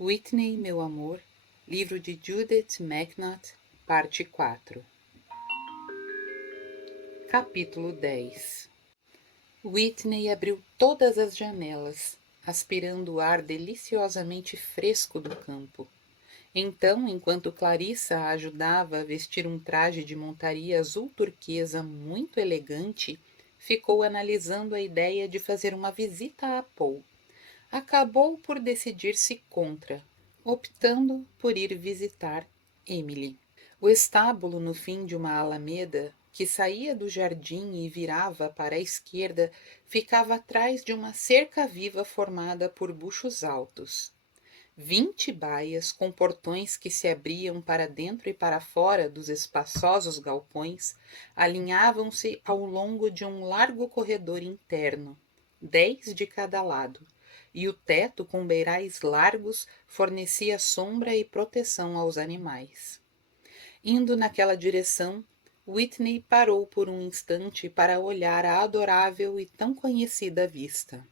Whitney, meu amor, livro de Judith MacNaught, parte 4. Capítulo 10. Whitney abriu todas as janelas, aspirando o ar deliciosamente fresco do campo. Então, enquanto Clarissa a ajudava a vestir um traje de montaria azul turquesa muito elegante, ficou analisando a ideia de fazer uma visita a Paul. Acabou por decidir-se contra, optando por ir visitar Emily. O estábulo no fim de uma alameda, que saía do jardim e virava para a esquerda, ficava atrás de uma cerca viva formada por buchos altos. 20 baias com portões que se abriam para dentro e para fora dos espaçosos galpões alinhavam-se ao longo de um largo corredor interno, 10 de cada lado, e o teto com beirais largos fornecia sombra e proteção aos animais. Indo naquela direção, Whitney parou por um instante para olhar a adorável e tão conhecida vista.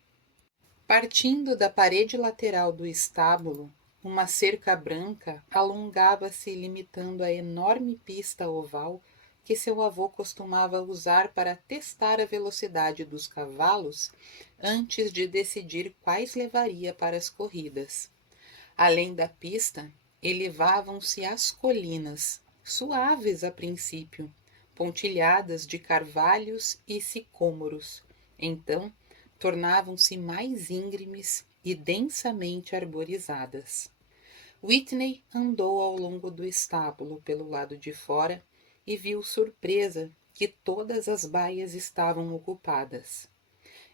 Partindo da parede lateral do estábulo, uma cerca branca alongava-se limitando a enorme pista oval que seu avô costumava usar para testar a velocidade dos cavalos antes de decidir quais levaria para as corridas. Além da pista, elevavam-se as colinas, suaves a princípio, pontilhadas de carvalhos e sicômoros. Então, tornavam-se mais íngremes e densamente arborizadas. Whitney andou ao longo do estábulo pelo lado de fora e viu surpresa que todas as baias estavam ocupadas.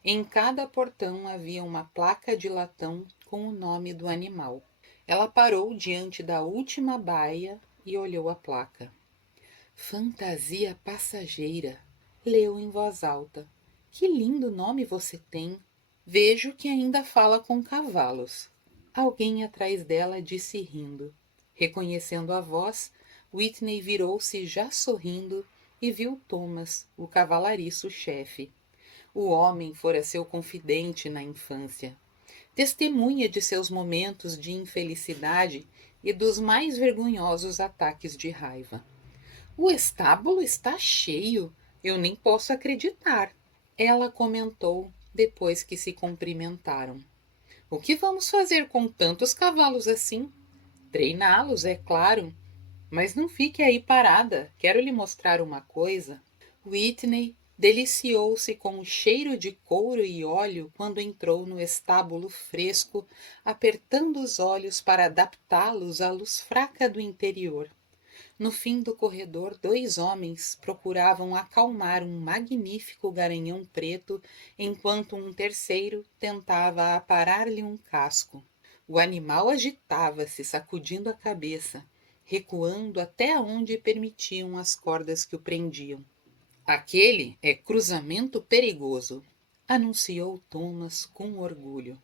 Em cada portão havia uma placa de latão com o nome do animal. Ela parou diante da última baia e olhou a placa. Fantasia Passageira, leu em voz alta. Que lindo nome você tem. Vejo que ainda fala com cavalos. Alguém atrás dela disse rindo. Reconhecendo a voz, Whitney virou-se já sorrindo e viu Thomas, o cavalariço-chefe. O homem fora seu confidente na infância, testemunha de seus momentos de infelicidade e dos mais vergonhosos ataques de raiva. O estábulo está cheio, eu nem posso acreditar, ela comentou depois que se cumprimentaram. O que vamos fazer com tantos cavalos assim? Treiná-los, é claro. Mas não fique aí parada, quero lhe mostrar uma coisa. Whitney deliciou-se com o cheiro de couro e óleo quando entrou no estábulo fresco, apertando os olhos para adaptá-los à luz fraca do interior. No fim do corredor, 2 homens procuravam acalmar um magnífico garanhão preto, enquanto um terceiro tentava aparar-lhe um casco. O animal agitava-se, sacudindo a cabeça, recuando até onde permitiam as cordas que o prendiam. Aquele é cruzamento perigoso, anunciou Thomas com orgulho.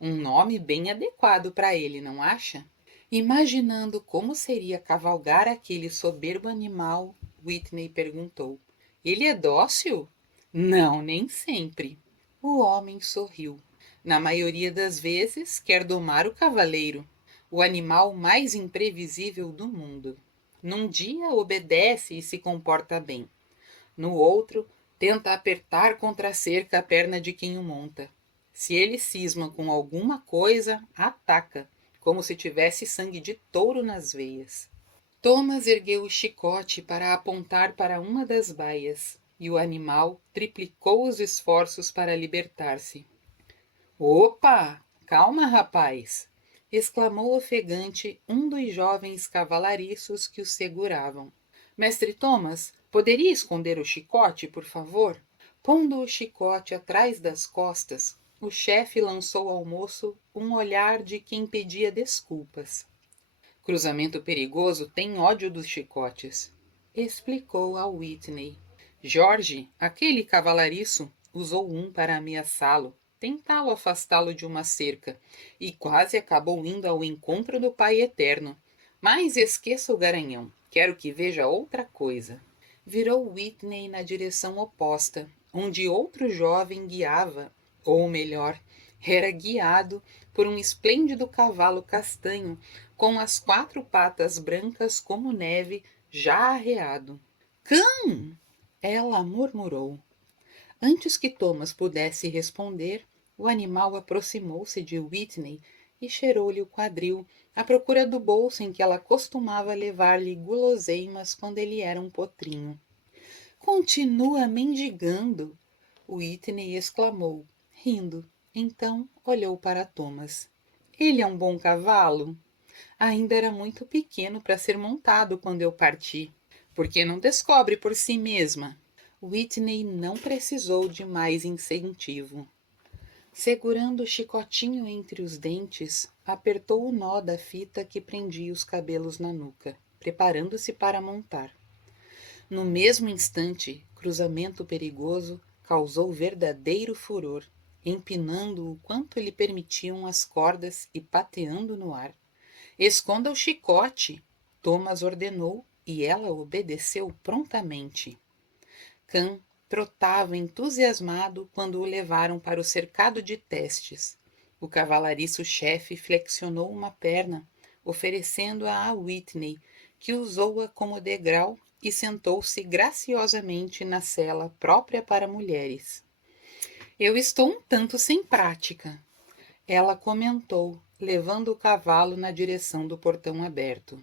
Um nome bem adequado para ele, não acha? Imaginando como seria cavalgar aquele soberbo animal, Whitney perguntou. Ele é dócil? Não, nem sempre. O homem sorriu. Na maioria das vezes, quer domar o cavaleiro, o animal mais imprevisível do mundo. Num dia obedece e se comporta bem. No outro, tenta apertar contra a cerca a perna de quem o monta. Se ele cisma com alguma coisa, ataca, como se tivesse sangue de touro nas veias. Thomas ergueu o chicote para apontar para uma das baias, e o animal triplicou os esforços para libertar-se. Opa! Calma, rapaz! Exclamou ofegante um dos jovens cavalariços que o seguravam. Mestre Thomas, poderia esconder o chicote, por favor? Pondo o chicote atrás das costas, o chefe lançou ao moço um olhar de quem pedia desculpas. Cruzamento perigoso tem ódio dos chicotes, explicou a Whitney. Jorge, aquele cavalariço, usou um para ameaçá-lo, tentá-lo afastá-lo de uma cerca, e quase acabou indo ao encontro do Pai Eterno. Mas esqueça o garanhão, quero que veja outra coisa. Virou Whitney na direção oposta, onde outro jovem guiava, ou melhor, Era guiado por um esplêndido cavalo castanho, com as 4 patas brancas como neve, já arreado. Cã! Ela murmurou. Antes que Thomas pudesse responder, o animal aproximou-se de Whitney e cheirou-lhe o quadril, à procura do bolso em que ela costumava levar-lhe guloseimas quando ele era um potrinho. Continua mendigando! Whitney exclamou, rindo. Então olhou para Thomas. Ele é um bom cavalo? Ainda era muito pequeno para ser montado quando eu parti. Por que não descobre por si mesma? Whitney não precisou de mais incentivo. Segurando o chicotinho entre os dentes, apertou o nó da fita que prendia os cabelos na nuca, preparando-se para montar. No mesmo instante, cruzamento perigoso causou verdadeiro furor, empinando o quanto lhe permitiam as cordas e pateando no ar. Esconda o chicote! Thomas ordenou e ela obedeceu prontamente. Khan trotava entusiasmado quando o levaram para o cercado de testes. O cavalariço-chefe flexionou uma perna, oferecendo-a a Whitney, que usou-a como degrau e sentou-se graciosamente na sela própria para mulheres. Eu estou um tanto sem prática, ela comentou, levando o cavalo na direção do portão aberto.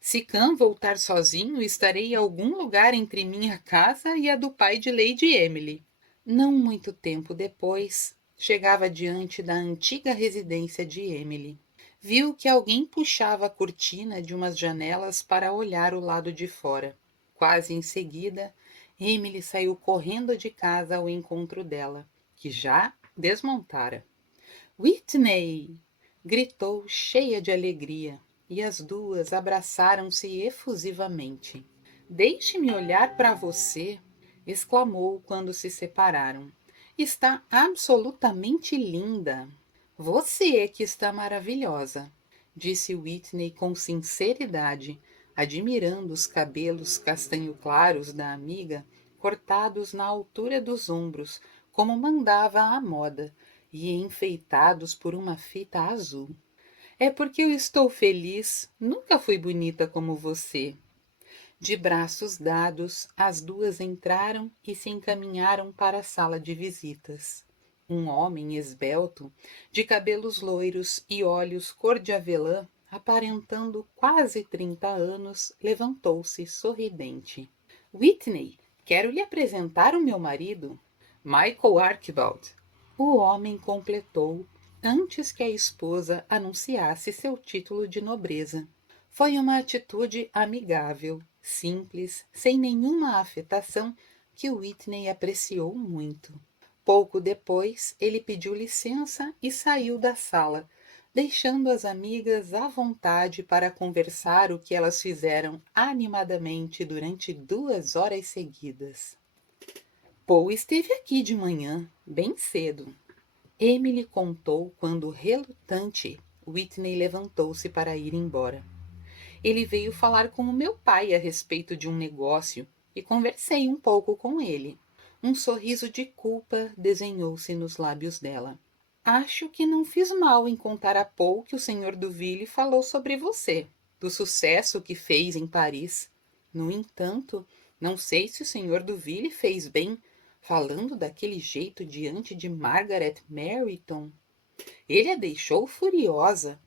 Se Khan voltar sozinho, estarei em algum lugar entre minha casa e a do pai de Lady Emily. Não muito tempo depois, chegava diante da antiga residência de Emily. Viu que alguém puxava a cortina de umas janelas para olhar o lado de fora. Quase em seguida, Emily saiu correndo de casa ao encontro dela, que já desmontara. Whitney! Gritou cheia de alegria, e as duas abraçaram-se efusivamente. Deixe-me olhar para você! Exclamou quando se separaram. Está absolutamente linda! Você é que está maravilhosa! Disse Whitney com sinceridade, admirando os cabelos castanho claros da amiga, cortados na altura dos ombros, como mandava a moda, e enfeitados por uma fita azul. É porque eu estou feliz, nunca fui bonita como você. De braços dados, as duas entraram e se encaminharam para a sala de visitas. Um homem esbelto, de cabelos loiros e olhos cor de avelã, aparentando quase 30 anos, levantou-se sorridente. Whitney, quero lhe apresentar o meu marido, Michael Archibald. O homem completou antes que a esposa anunciasse seu título de nobreza. Foi uma atitude amigável, simples, sem nenhuma afetação, que Whitney apreciou muito. Pouco depois, ele pediu licença e saiu da sala, deixando as amigas à vontade para conversar o que elas fizeram animadamente durante 2 horas seguidas. Paul esteve aqui de manhã, bem cedo. Emily contou quando, relutante, Whitney levantou-se para ir embora. Ele veio falar com o meu pai a respeito de um negócio e conversei um pouco com ele. Um sorriso de culpa desenhou-se nos lábios dela. Acho que não fiz mal em contar a Paul que o Sr. Duville falou sobre você, do sucesso que fez em Paris. No entanto, não sei se o Sr. Duville fez bem falando daquele jeito diante de Margaret Meryton. Ele a deixou furiosa.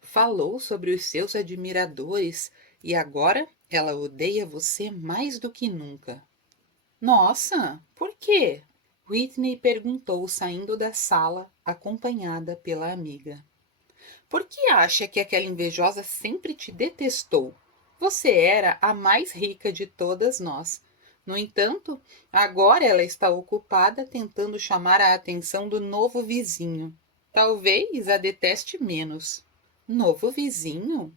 Falou sobre os seus admiradores e agora ela odeia você mais do que nunca. Nossa, por quê? Whitney perguntou saindo da sala, acompanhada pela amiga. Por que acha que aquela invejosa sempre te detestou? Você era a mais rica de todas nós. No entanto, agora ela está ocupada tentando chamar a atenção do novo vizinho. Talvez a deteste menos. Novo vizinho?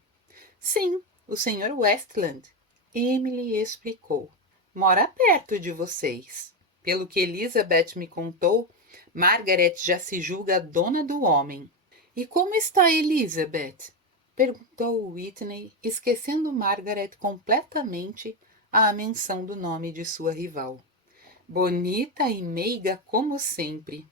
Sim, o Sr. Westland. Emily explicou. Mora perto de vocês. Pelo que Elizabeth me contou, Margaret já se julga dona do homem. E como está Elizabeth? Perguntou Whitney, esquecendo Margaret completamente à menção do nome de sua rival. Bonita e meiga como sempre.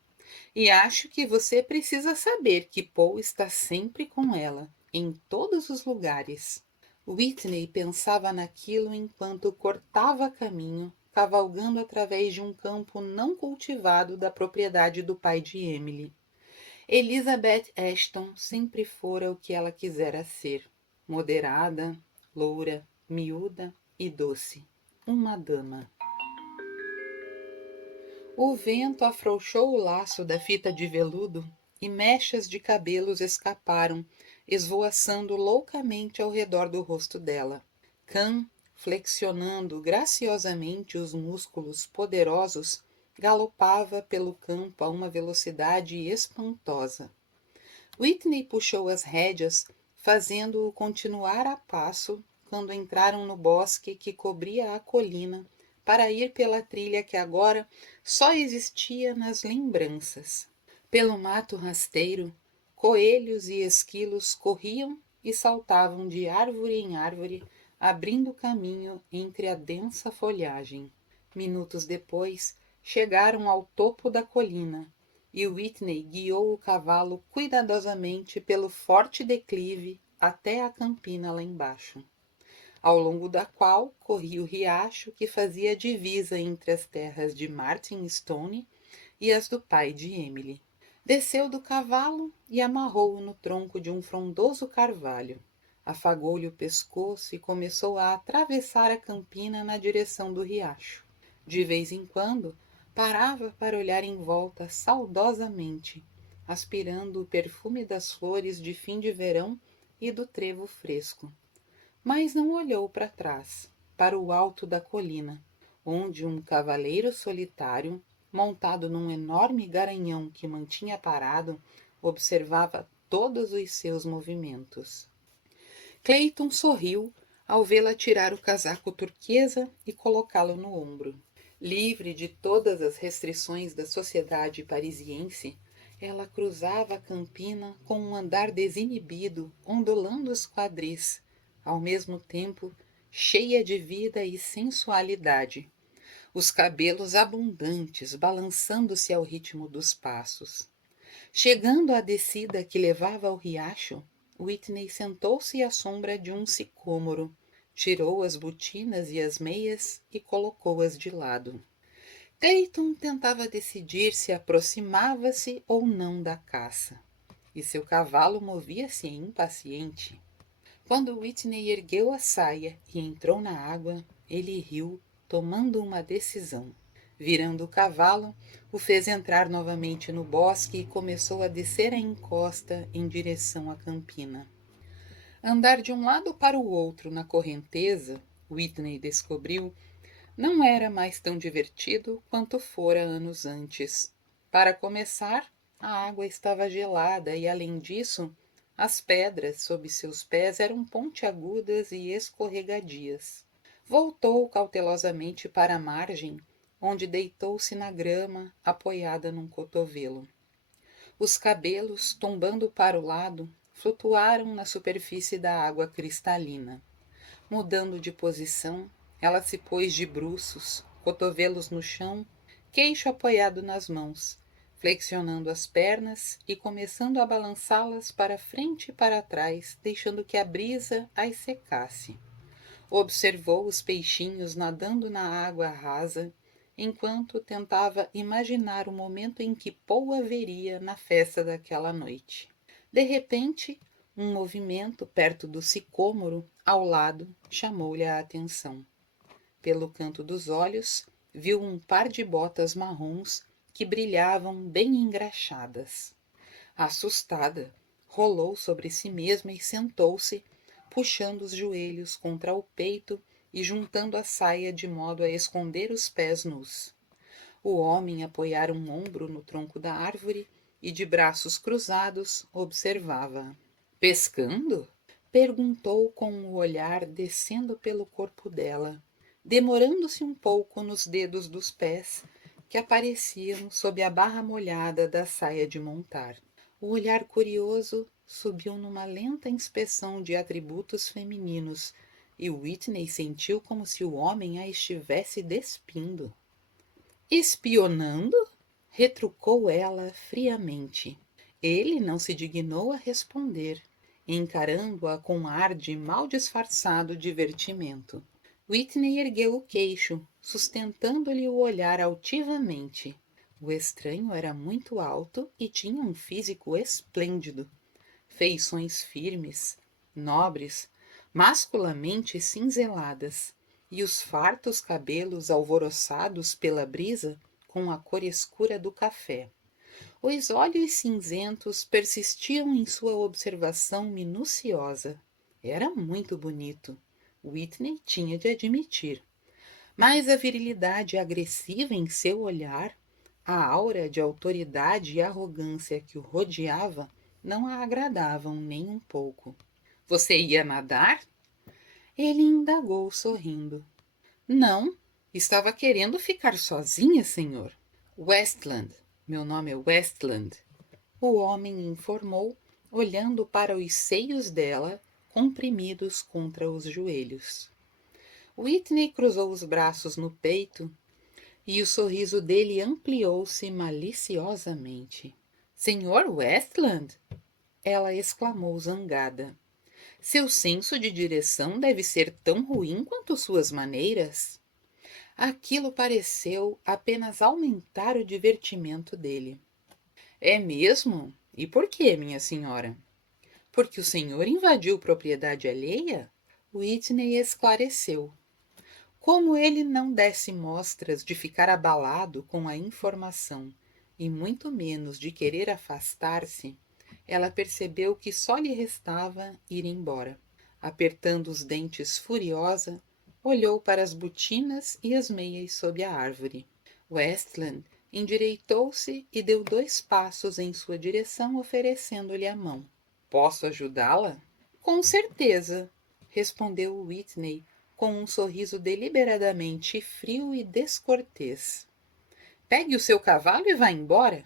E acho que você precisa saber que Paul está sempre com ela, em todos os lugares. Whitney pensava naquilo enquanto cortava caminho, cavalgando através de um campo não cultivado da propriedade do pai de Emily. Elizabeth Ashton sempre fora o que ela quisera ser: moderada, loura, miúda e doce. Uma dama. O vento afrouxou o laço da fita de veludo e mechas de cabelos escaparam, esvoaçando loucamente ao redor do rosto dela. Cã, flexionando graciosamente os músculos poderosos, galopava pelo campo a uma velocidade espantosa. Whitney puxou as rédeas, fazendo-o continuar a passo quando entraram no bosque que cobria a colina, para ir pela trilha que agora só existia nas lembranças. Pelo mato rasteiro, coelhos e esquilos corriam e saltavam de árvore em árvore, abrindo caminho entre a densa folhagem. Minutos depois, chegaram ao topo da colina, e Whitney guiou o cavalo cuidadosamente pelo forte declive até a campina lá embaixo, ao longo da qual corria o riacho que fazia divisa entre as terras de Martin Stone e as do pai de Emily. Desceu do cavalo e amarrou-o no tronco de um frondoso carvalho. Afagou-lhe o pescoço e começou a atravessar a campina na direção do riacho. De vez em quando, parava para olhar em volta saudosamente, aspirando o perfume das flores de fim de verão e do trevo fresco. Mas não olhou para trás, para o alto da colina, onde um cavaleiro solitário, montado num enorme garanhão que mantinha parado, observava todos os seus movimentos. Clayton sorriu ao vê-la tirar o casaco turquesa e colocá-lo no ombro. Livre de todas as restrições da sociedade parisiense, ela cruzava a campina com um andar desinibido, ondulando os quadris, ao mesmo tempo cheia de vida e sensualidade, os cabelos abundantes balançando-se ao ritmo dos passos. Chegando à descida que levava ao riacho, Whitney sentou-se à sombra de um sicômoro, tirou as botinas e as meias e colocou-as de lado. Clayton tentava decidir se aproximava-se ou não da caça, e seu cavalo movia-se impaciente. Quando Whitney ergueu a saia e entrou na água, ele riu, tomando uma decisão. Virando o cavalo, o fez entrar novamente no bosque e começou a descer a encosta em direção à campina. Andar de um lado para o outro na correnteza, Whitney descobriu, não era mais tão divertido quanto fora anos antes. Para começar, a água estava gelada e, além disso, as pedras sob seus pés eram pontiagudas e escorregadias. Voltou cautelosamente para a margem, onde deitou-se na grama, apoiada num cotovelo. Os cabelos, tombando para o lado, flutuaram na superfície da água cristalina. Mudando de posição, ela se pôs de bruços, cotovelos no chão, queixo apoiado nas mãos, flexionando as pernas e começando a balançá-las para frente e para trás, deixando que a brisa as secasse. Observou os peixinhos nadando na água rasa, enquanto tentava imaginar o momento em que Paul a veria na festa daquela noite. De repente, um movimento perto do sicômoro, ao lado, chamou-lhe a atenção. Pelo canto dos olhos, viu um par de botas marrons que brilhavam bem engraxadas. Assustada, rolou sobre si mesma e sentou-se, puxando os joelhos contra o peito e juntando a saia de modo a esconder os pés nus. O homem apoiara um ombro no tronco da árvore e, de braços cruzados, observava-a. Pescando? Perguntou com o olhar descendo pelo corpo dela, demorando-se um pouco nos dedos dos pés que apareciam sob a barra molhada da saia de montar. O olhar curioso subiu numa lenta inspeção de atributos femininos e Whitney sentiu como se o homem a estivesse despindo. Espionando? retrucou ela friamente. Ele não se dignou a responder, encarando-a com ar de mal disfarçado divertimento. Whitney ergueu o queixo, sustentando-lhe o olhar altivamente. O estranho era muito alto e tinha um físico esplêndido. Feições firmes, nobres, masculamente cinzeladas, e os fartos cabelos alvoroçados pela brisa com a cor escura do café. Os olhos cinzentos persistiam em sua observação minuciosa. Era muito bonito. Whitney tinha de admitir. Mas a virilidade agressiva em seu olhar, a aura de autoridade e arrogância que o rodeava, não a agradavam nem um pouco. Você ia nadar? Ele indagou, sorrindo. Não, estava querendo ficar sozinha, senhor. Westland. Meu nome é Westland. O homem informou, olhando para os seios dela, comprimidos contra os joelhos. Whitney cruzou os braços no peito e o sorriso dele ampliou-se maliciosamente. Senhor Westland? Ela exclamou zangada. Seu senso de direção deve ser tão ruim quanto suas maneiras. Aquilo pareceu apenas aumentar o divertimento dele. É mesmo? E por quê, minha senhora? Porque o senhor invadiu propriedade alheia? Whitney esclareceu. Como ele não desse mostras de ficar abalado com a informação, e muito menos de querer afastar-se, ela percebeu que só lhe restava ir embora. Apertando os dentes furiosa, olhou para as botinas e as meias sob a árvore. Westland endireitou-se e deu 2 passos em sua direção, oferecendo-lhe a mão. Posso ajudá-la? Com certeza, respondeu Whitney, com um sorriso deliberadamente frio e descortês. Pegue o seu cavalo e vá embora.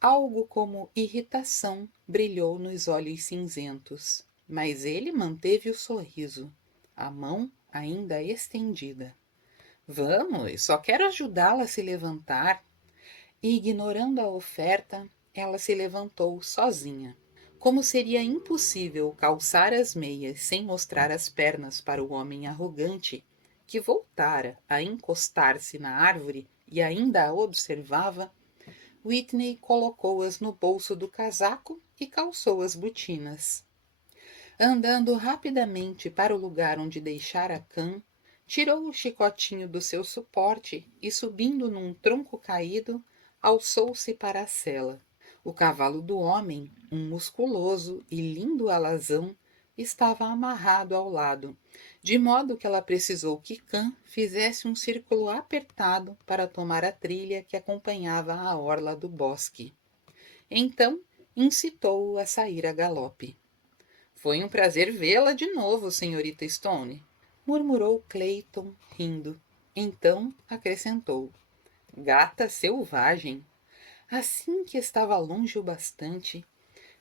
Algo como irritação brilhou nos olhos cinzentos, mas ele manteve o sorriso, a mão ainda estendida. Vamos, só quero ajudá-la a se levantar. E, ignorando a oferta, ela se levantou sozinha. Como seria impossível calçar as meias sem mostrar as pernas para o homem arrogante, que voltara a encostar-se na árvore e ainda a observava, Whitney colocou-as no bolso do casaco e calçou as botinas. Andando rapidamente para o lugar onde deixara Cã, tirou o chicotinho do seu suporte e, subindo num tronco caído, alçou-se para a sela. O cavalo do homem, um musculoso e lindo alazão, estava amarrado ao lado, de modo que ela precisou que Cã fizesse um círculo apertado para tomar a trilha que acompanhava a orla do bosque. Então, incitou-o a sair a galope. Foi um prazer vê-la de novo, senhorita Stone, murmurou Clayton, rindo. Então acrescentou: gata selvagem. Assim que estava longe o bastante,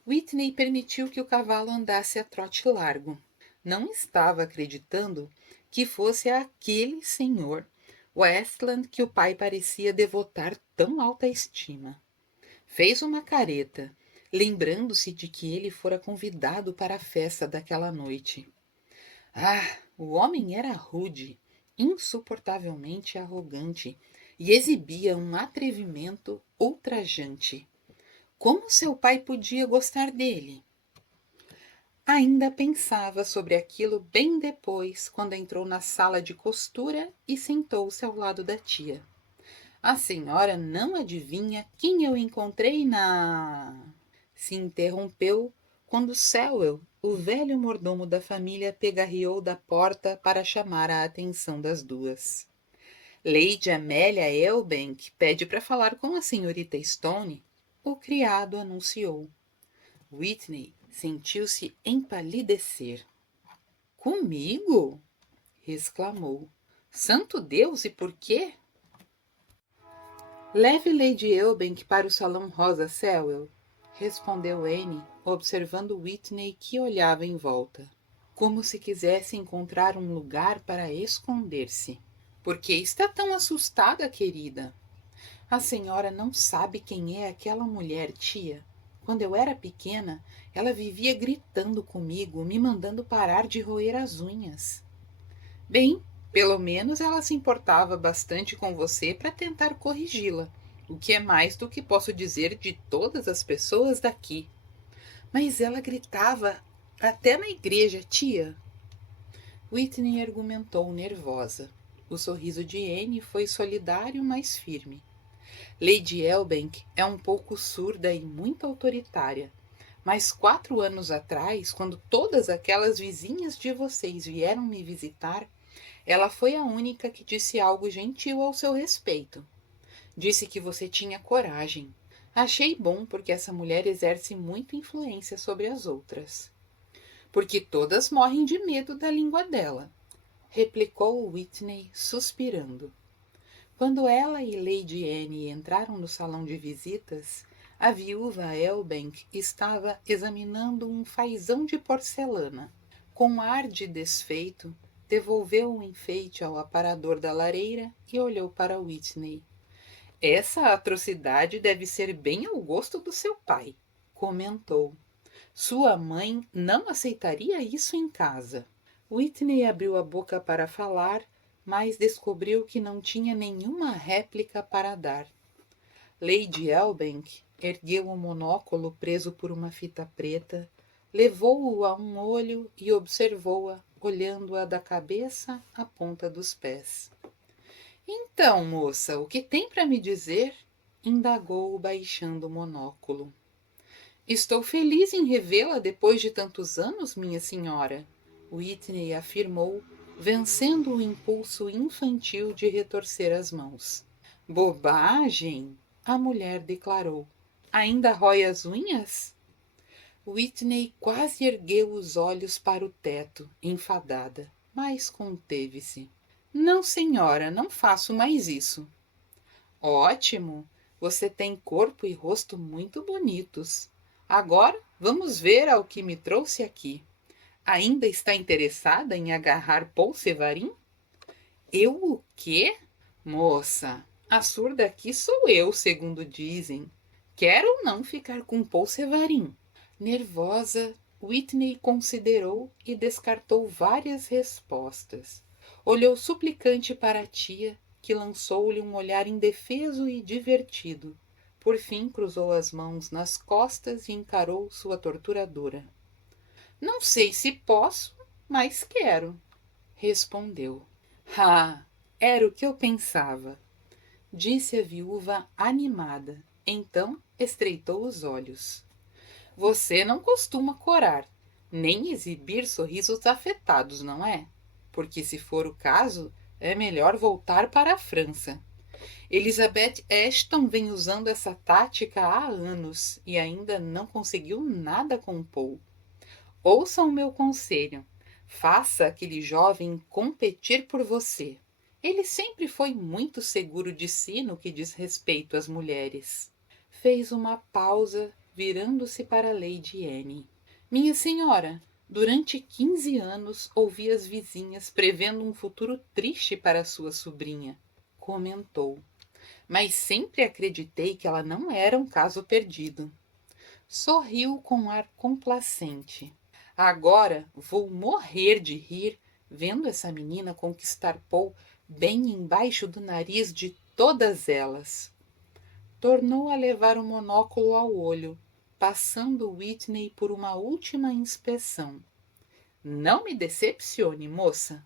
Whitney permitiu que o cavalo andasse a trote largo. Não estava acreditando que fosse aquele senhor Westland que o pai parecia devotar tão alta estima. Fez uma careta, lembrando-se de que ele fora convidado para a festa daquela noite. Ah, o homem era rude, insuportavelmente arrogante, e exibia um atrevimento ultrajante. Como seu pai podia gostar dele? Ainda pensava sobre aquilo bem depois, quando entrou na sala de costura e sentou-se ao lado da tia. A senhora não adivinha quem eu encontrei na... Se interrompeu quando Sewell, o velho mordomo da família, pegarreou da porta para chamar a atenção das duas. Lady Amélia Elbank pede para falar com a senhorita Stone, o criado anunciou. Whitney sentiu-se empalidecer. Comigo? Exclamou. Santo Deus, e por quê? Leve Lady Elbank para o salão rosa, Sewell, respondeu Anne, observando Whitney, que olhava em volta, como se quisesse encontrar um lugar para esconder-se. Por que está tão assustada, querida? A senhora não sabe quem é aquela mulher, tia? Quando eu era pequena, ela vivia gritando comigo, me mandando parar de roer as unhas. Bem, pelo menos ela se importava bastante com você para tentar corrigi-la, o que é mais do que posso dizer de todas as pessoas daqui. Mas ela gritava até na igreja, tia. Whitney argumentou nervosa. O sorriso de Anne foi solidário, mas firme. Lady Elbank é um pouco surda e muito autoritária. Mas 4 anos atrás, quando todas aquelas vizinhas de vocês vieram me visitar, ela foi a única que disse algo gentil ao seu respeito. Disse que você tinha coragem. Achei bom porque essa mulher exerce muita influência sobre as outras. Porque todas morrem de medo da língua dela, replicou Whitney, suspirando. Quando ela e Lady Anne entraram no salão de visitas, a viúva Elbank estava examinando um fazão de porcelana. Com ar de desfeito, devolveu o enfeite ao aparador da lareira e olhou para Whitney. Essa atrocidade deve ser bem ao gosto do seu pai, comentou. Sua mãe não aceitaria isso em casa. Whitney abriu a boca para falar, mas descobriu que não tinha nenhuma réplica para dar. Lady Elbank ergueu o monóculo preso por uma fita preta, levou-o a um olho e observou-a, olhando-a da cabeça à ponta dos pés. Então, moça, o que tem para me dizer? Indagou, baixando o monóculo. Estou feliz em revê-la depois de tantos anos, minha senhora, Whitney afirmou, vencendo o impulso infantil de retorcer as mãos. Bobagem! A mulher declarou. Ainda rói as unhas? Whitney quase ergueu os olhos para o teto, enfadada, mas conteve-se. Não, senhora, não faço mais isso. Ótimo! Você tem corpo e rosto muito bonitos. Agora vamos ver ao que me trouxe aqui. Ainda está interessada em agarrar Paul Sevarin? Eu o quê? Moça, a surda aqui sou eu, segundo dizem. Quero ou não ficar com Paul Sevarin? Nervosa, Whitney considerou e descartou várias respostas. Olhou suplicante para a tia, que lançou-lhe um olhar indefeso e divertido. Por fim, cruzou as mãos nas costas e encarou sua torturadora. Não sei se posso, mas quero, respondeu. Ah, era o que eu pensava, disse a viúva animada. Então estreitou os olhos. Você não costuma corar, nem exibir sorrisos afetados, não é? Porque se for o caso, é melhor voltar para a França. Elizabeth Ashton vem usando essa tática há anos e ainda não conseguiu nada com Paul. Ouça o meu conselho. Faça aquele jovem competir por você. Ele sempre foi muito seguro de si no que diz respeito às mulheres. Fez uma pausa, virando-se para Lady Anne. Minha senhora, durante 15 anos ouvi as vizinhas prevendo um futuro triste para sua sobrinha, comentou. Mas sempre acreditei que ela não era um caso perdido. Sorriu com ar complacente. Agora vou morrer de rir vendo essa menina conquistar Paul bem embaixo do nariz de todas elas. Tornou a levar o monóculo ao olho, passando Whitney por uma última inspeção. Não me decepcione, moça.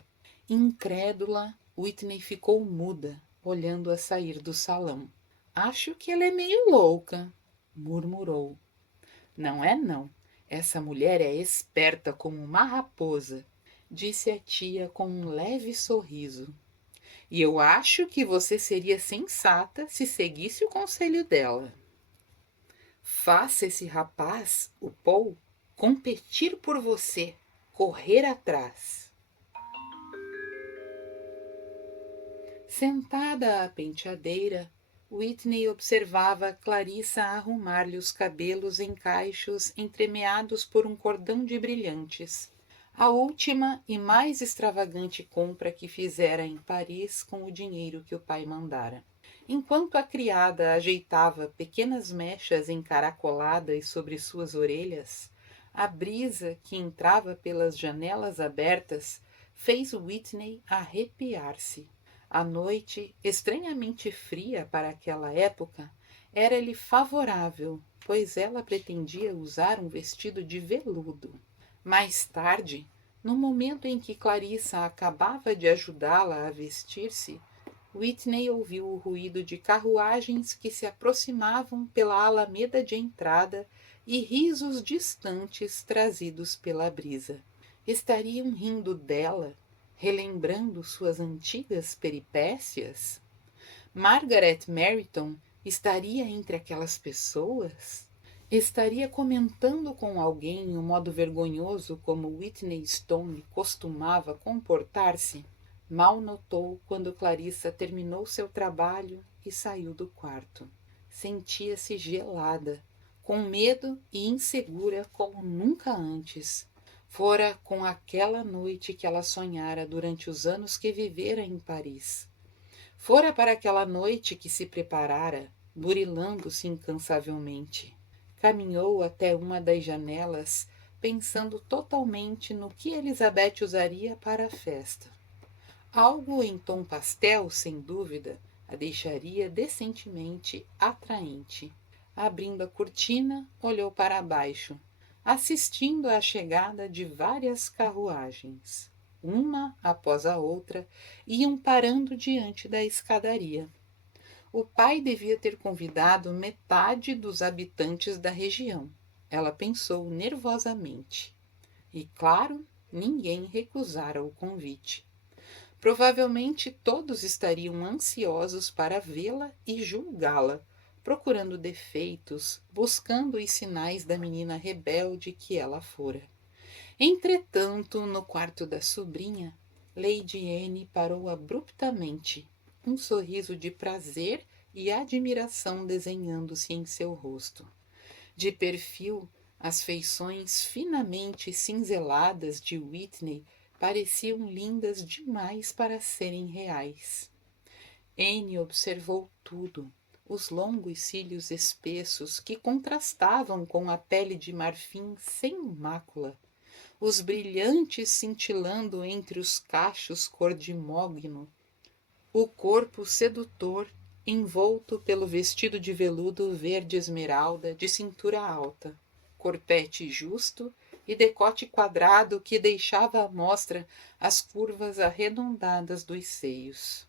Incrédula, Whitney ficou muda, olhando-a sair do salão. Acho que ela é meio louca, murmurou. Não é não. Essa mulher é esperta como uma raposa, disse a tia com um leve sorriso. E eu acho que você seria sensata se seguisse o conselho dela. Faça esse rapaz, o Paul, competir por você, correr atrás. Sentada à penteadeira, Whitney observava Clarissa arrumar-lhe os cabelos em cachos entremeados por um cordão de brilhantes. A última e mais extravagante compra que fizera em Paris com o dinheiro que o pai mandara. Enquanto a criada ajeitava pequenas mechas encaracoladas sobre suas orelhas, a brisa que entrava pelas janelas abertas fez Whitney arrepiar-se. A noite, estranhamente fria para aquela época, era-lhe favorável, pois ela pretendia usar um vestido de veludo. Mais tarde, no momento em que Clarissa acabava de ajudá-la a vestir-se, Whitney ouviu o ruído de carruagens que se aproximavam pela alameda de entrada e risos distantes trazidos pela brisa. Estariam rindo dela, relembrando suas antigas peripécias? Margaret Meryton estaria entre aquelas pessoas? Estaria comentando com alguém o modo vergonhoso como Whitney Stone costumava comportar-se? Mal notou quando Clarissa terminou seu trabalho e saiu do quarto. Sentia-se gelada, com medo e insegura como nunca antes. Fora com aquela noite que ela sonhara durante os anos que vivera em Paris. Fora para aquela noite que se preparara, burilando-se incansavelmente. Caminhou até uma das janelas, pensando totalmente no que Elizabeth usaria para a festa. Algo em tom pastel, sem dúvida, a deixaria decentemente atraente. Abrindo a cortina, olhou para baixo, assistindo à chegada de várias carruagens. Uma após a outra, iam parando diante da escadaria. O pai devia ter convidado metade dos habitantes da região. Ela pensou nervosamente. E, claro, ninguém recusara o convite. Provavelmente todos estariam ansiosos para vê-la e julgá-la, procurando defeitos, buscando os sinais da menina rebelde que ela fora. Entretanto, no quarto da sobrinha, Lady Anne parou abruptamente, um sorriso de prazer e admiração desenhando-se em seu rosto. De perfil, as feições finamente cinzeladas de Whitney pareciam lindas demais para serem reais. Anne observou tudo, os longos cílios espessos que contrastavam com a pele de marfim sem mácula, os brilhantes cintilando entre os cachos cor de mogno, o corpo sedutor envolto pelo vestido de veludo verde esmeralda de cintura alta, corpete justo e decote quadrado que deixava à mostra as curvas arredondadas dos seios.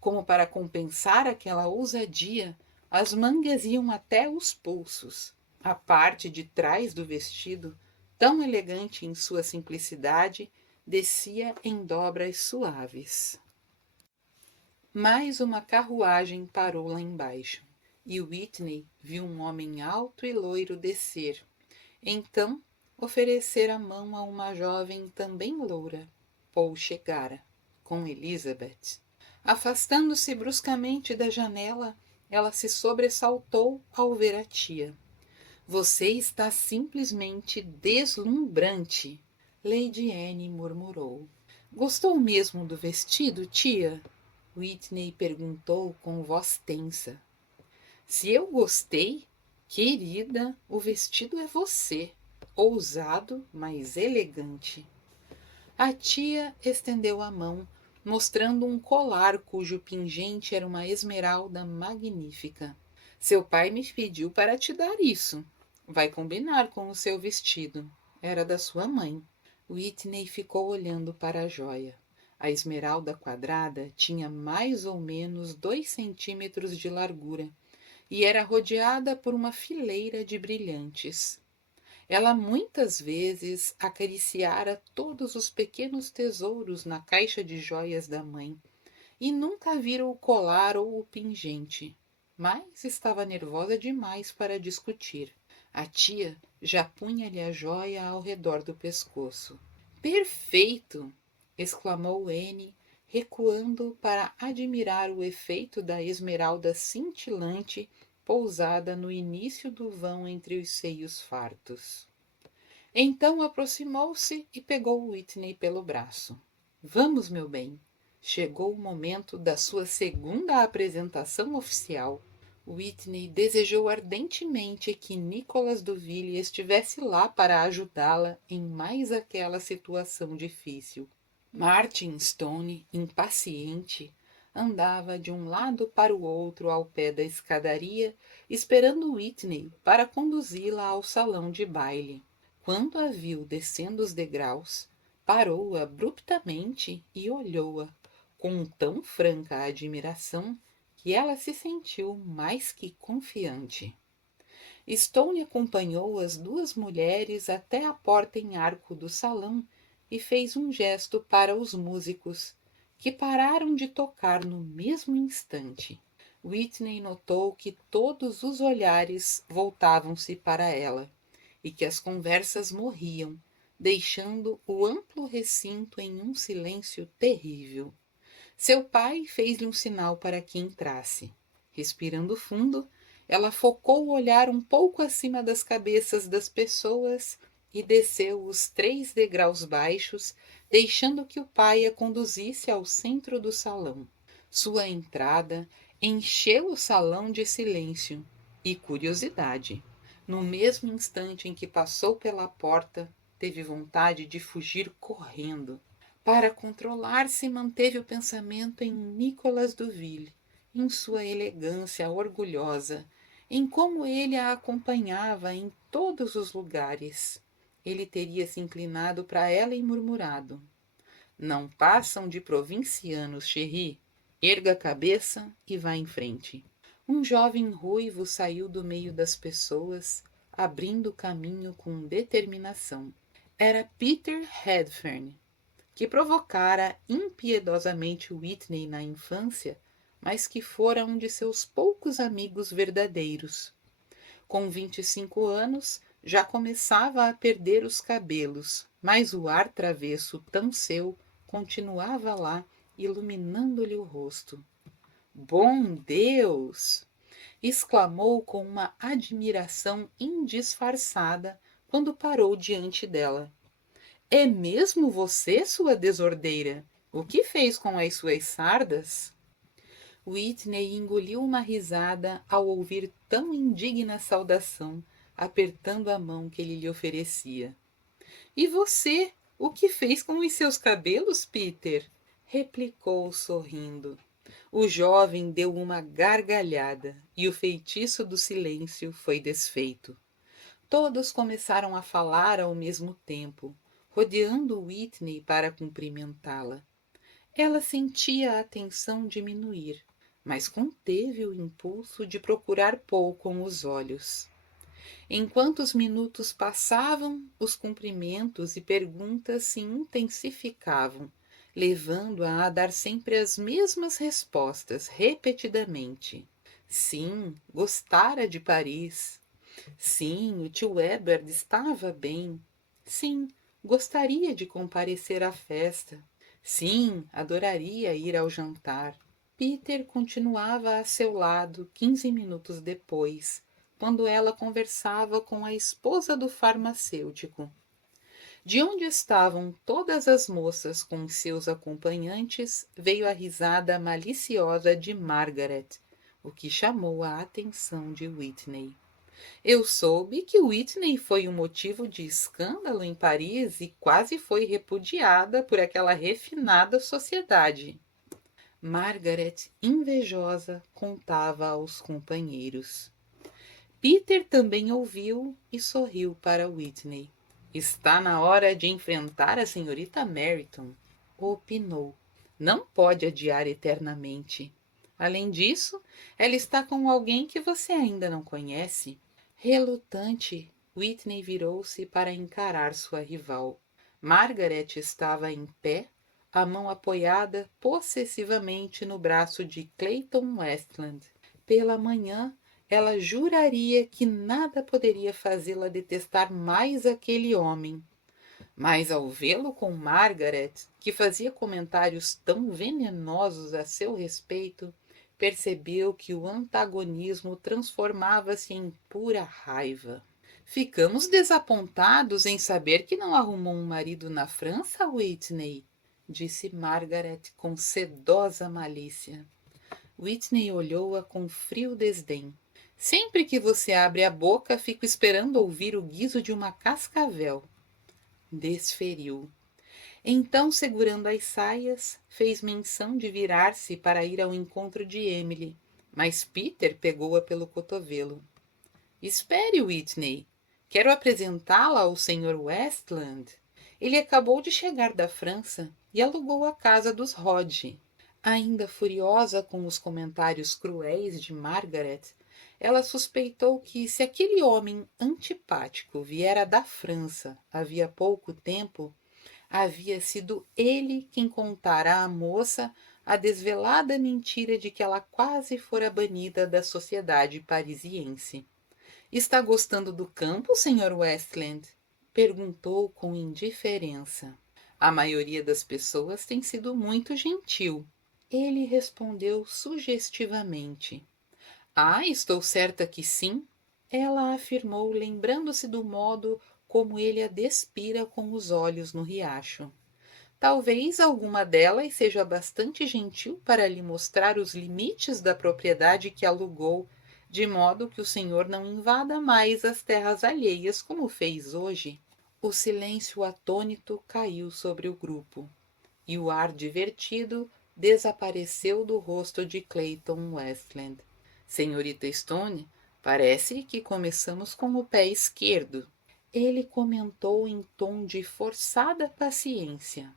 Como para compensar aquela ousadia, as mangas iam até os pulsos. A parte de trás do vestido, tão elegante em sua simplicidade, descia em dobras suaves. Mais uma carruagem parou lá embaixo, e Whitney viu um homem alto e loiro descer. Então, oferecer a mão a uma jovem também loura. Paul chegara, com Elizabeth. Afastando-se bruscamente da janela, ela se sobressaltou ao ver a tia. Você está simplesmente deslumbrante, Lady Anne murmurou. Gostou mesmo do vestido, tia? Whitney perguntou com voz tensa. Se eu gostei, querida, o vestido é você, ousado, mas elegante. A tia estendeu a mão, mostrando um colar cujo pingente era uma esmeralda magnífica. Seu pai me pediu para te dar isso. Vai combinar com o seu vestido. Era da sua mãe. Whitney ficou olhando para a joia. A esmeralda quadrada tinha mais ou menos 2 centímetros de largura e era rodeada por uma fileira de brilhantes. Ela muitas vezes acariciara todos os pequenos tesouros na caixa de joias da mãe e nunca vira o colar ou o pingente, mas estava nervosa demais para discutir. A tia já punha-lhe a joia ao redor do pescoço. Perfeito! Exclamou Anne, recuando para admirar o efeito da esmeralda cintilante pousada no início do vão entre os seios fartos. Então aproximou-se e pegou Whitney pelo braço. Vamos, meu bem. Chegou o momento da sua segunda apresentação oficial. Whitney desejou ardentemente que Nicholas Duville estivesse lá para ajudá-la em mais aquela situação difícil. Martin Stone, impaciente, andava de um lado para o outro ao pé da escadaria, esperando Whitney para conduzi-la ao salão de baile. Quando a viu descendo os degraus, parou abruptamente e olhou-a com tão franca admiração que ela se sentiu mais que confiante. Stone acompanhou as duas mulheres até a porta em arco do salão e fez um gesto para os músicos, que pararam de tocar no mesmo instante. Whitney notou que todos os olhares voltavam-se para ela e que as conversas morriam, deixando o amplo recinto em um silêncio terrível. Seu pai fez-lhe um sinal para que entrasse. Respirando fundo, ela focou o olhar um pouco acima das cabeças das pessoas e desceu os 3 degraus baixos, deixando que o pai a conduzisse ao centro do salão. Sua entrada encheu o salão de silêncio e curiosidade. No mesmo instante em que passou pela porta, teve vontade de fugir correndo. Para controlar-se, manteve o pensamento em Nicholas Duville, em sua elegância orgulhosa, em como ele a acompanhava em todos os lugares. Ele teria se inclinado para ela e murmurado: "Não passam de provincianos, Chérie. Erga a cabeça e vá em frente." Um jovem ruivo saiu do meio das pessoas, abrindo caminho com determinação. Era Peter Redfern, que provocara impiedosamente Whitney na infância, mas que fora um de seus poucos amigos verdadeiros. Com 25 anos, já começava a perder os cabelos, mas o ar travesso tão seu continuava lá, iluminando-lhe o rosto. "Bom Deus!" exclamou com uma admiração indisfarçada quando parou diante dela. "É mesmo você, sua desordeira? O que fez com as suas sardas?" Whitney engoliu uma risada ao ouvir tão indigna saudação, apertando a mão que ele lhe oferecia. "E você? O que fez com os seus cabelos, Peter?" replicou sorrindo. O jovem deu uma gargalhada e o feitiço do silêncio foi desfeito. Todos começaram a falar ao mesmo tempo, rodeando Whitney para cumprimentá-la. Ela sentia a atenção diminuir, mas conteve o impulso de procurar Paul com os olhos. Enquanto os minutos passavam, os cumprimentos e perguntas se intensificavam, levando-a a dar sempre as mesmas respostas, repetidamente. Sim, gostara de Paris. Sim, o tio Edward estava bem. Sim, gostaria de comparecer à festa. Sim, adoraria ir ao jantar. Peter continuava a seu lado 15 minutos depois, quando ela conversava com a esposa do farmacêutico. De onde estavam todas as moças com seus acompanhantes, veio a risada maliciosa de Margaret, o que chamou a atenção de Whitney. "Eu soube que Whitney foi um motivo de escândalo em Paris e quase foi repudiada por aquela refinada sociedade." Margaret, invejosa, contava aos companheiros. Peter também ouviu e sorriu para Whitney. "Está na hora de enfrentar a senhorita Meryton", opinou. "Não pode adiar eternamente. Além disso, ela está com alguém que você ainda não conhece." Relutante, Whitney virou-se para encarar sua rival. Margaret estava em pé, a mão apoiada possessivamente no braço de Clayton Westland. Pela manhã, ela juraria que nada poderia fazê-la detestar mais aquele homem. Mas ao vê-lo com Margaret, que fazia comentários tão venenosos a seu respeito, percebeu que o antagonismo transformava-se em pura raiva. "Ficamos desapontados em saber que não arrumou um marido na França, Whitney." disse Margaret com sedosa malícia. Whitney olhou-a com frio desdém. Sempre que você abre a boca, fico esperando ouvir o guizo de uma cascavel. Desferiu. Então, segurando as saias, fez menção de virar-se para ir ao encontro de Emily, mas Peter pegou-a pelo cotovelo. Espere, Whitney. Quero apresentá-la ao Sr. Westland. Ele acabou de chegar da França e alugou a casa dos Hodge. Ainda furiosa com os comentários cruéis de Margaret, ela suspeitou que, se aquele homem antipático viera da França havia pouco tempo, havia sido ele quem contara à moça a desvelada mentira de que ela quase fora banida da sociedade parisiense. Está gostando do campo, Sr. Westland? Perguntou com indiferença. A maioria das pessoas tem sido muito gentil. Ele respondeu sugestivamente. Ah, estou certa que sim, ela afirmou, lembrando-se do modo como ele a despira com os olhos no riacho. Talvez alguma delas seja bastante gentil para lhe mostrar os limites da propriedade que alugou, de modo que o senhor não invada mais as terras alheias como fez hoje. O silêncio atônito caiu sobre o grupo, e o ar divertido desapareceu do rosto de Clayton Westland. Senhorita Stone, parece que começamos com o pé esquerdo. Ele comentou em tom de forçada paciência.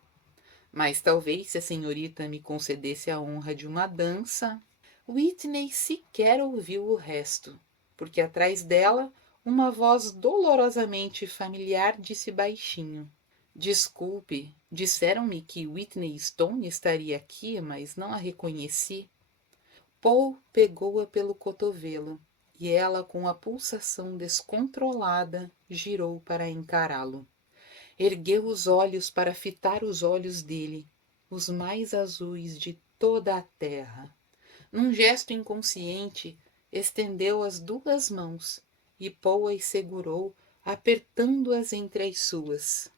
Mas talvez se a senhorita me concedesse a honra de uma dança... Whitney sequer ouviu o resto, porque atrás dela uma voz dolorosamente familiar disse baixinho. Desculpe, disseram-me que Whitney Stone estaria aqui, mas não a reconheci. Paul pegou-a pelo cotovelo, e ela, com a pulsação descontrolada, girou para encará-lo. Ergueu os olhos para fitar os olhos dele, os mais azuis de toda a terra. Num gesto inconsciente, estendeu as duas mãos, e Paul as segurou, apertando-as entre as suas.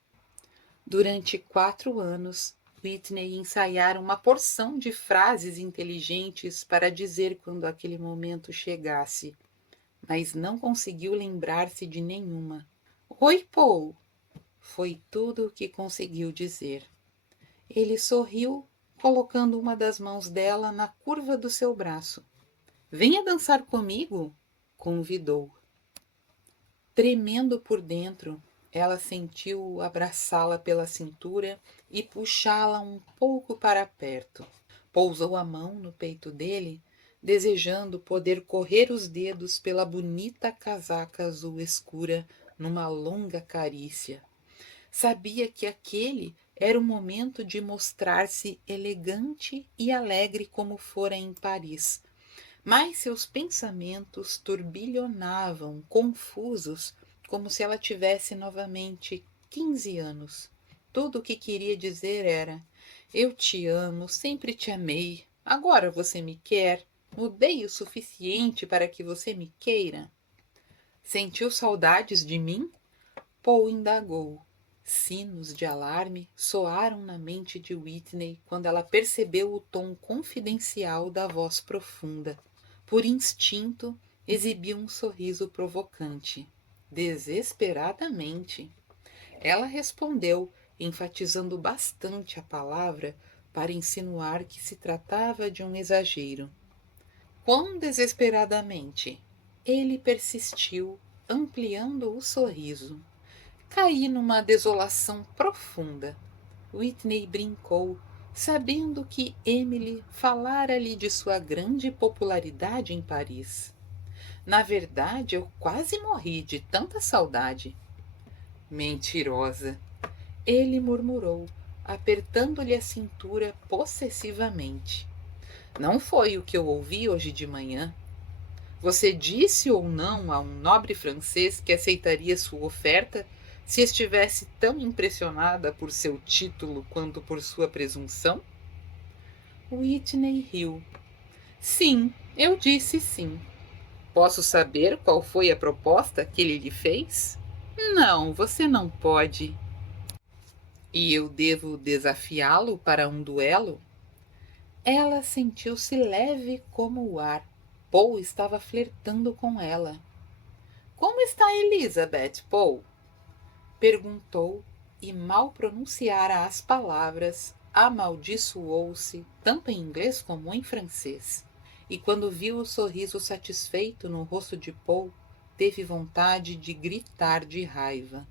Durante 4 anos, Whitney ensaiara uma porção de frases inteligentes para dizer quando aquele momento chegasse, mas não conseguiu lembrar-se de nenhuma. Oi, Paul! Foi tudo o que conseguiu dizer. Ele sorriu, colocando uma das mãos dela na curva do seu braço. Venha dançar comigo, convidou. Tremendo por dentro, ela sentiu abraçá-la pela cintura e puxá-la um pouco para perto. Pousou a mão no peito dele, desejando poder correr os dedos pela bonita casaca azul escura numa longa carícia. Sabia que aquele era o momento de mostrar-se elegante e alegre como fora em Paris. Mas seus pensamentos turbilhonavam, confusos, como se ela tivesse novamente 15 anos. Tudo o que queria dizer era: eu te amo, sempre te amei. Agora você me quer? Mudei o suficiente para que você me queira? Sentiu saudades de mim? Paul indagou. Sinos de alarme soaram na mente de Whitney quando ela percebeu o tom confidencial da voz profunda. Por instinto, exibiu um sorriso provocante. Desesperadamente. Ela respondeu, enfatizando bastante a palavra para insinuar que se tratava de um exagero. Quão desesperadamente? Ele persistiu, ampliando o sorriso. Caí numa desolação profunda. Whitney brincou, sabendo que Emily falara-lhe de sua grande popularidade em Paris. Na verdade, eu quase morri de tanta saudade. Mentirosa! Ele murmurou, apertando-lhe a cintura possessivamente. Não foi o que eu ouvi hoje de manhã. Você disse ou não a um nobre francês que aceitaria sua oferta se estivesse tão impressionada por seu título quanto por sua presunção? Whitney riu. Sim, eu disse sim. Posso saber qual foi a proposta que ele lhe fez? Não, você não pode. E eu devo desafiá-lo para um duelo? Ela sentiu-se leve como o ar. Paul estava flertando com ela. Como está Elizabeth, Paul? Perguntou, e mal pronunciara as palavras, amaldiçoou-se, tanto em inglês como em francês. E quando viu o sorriso satisfeito no rosto de Paul, teve vontade de gritar de raiva.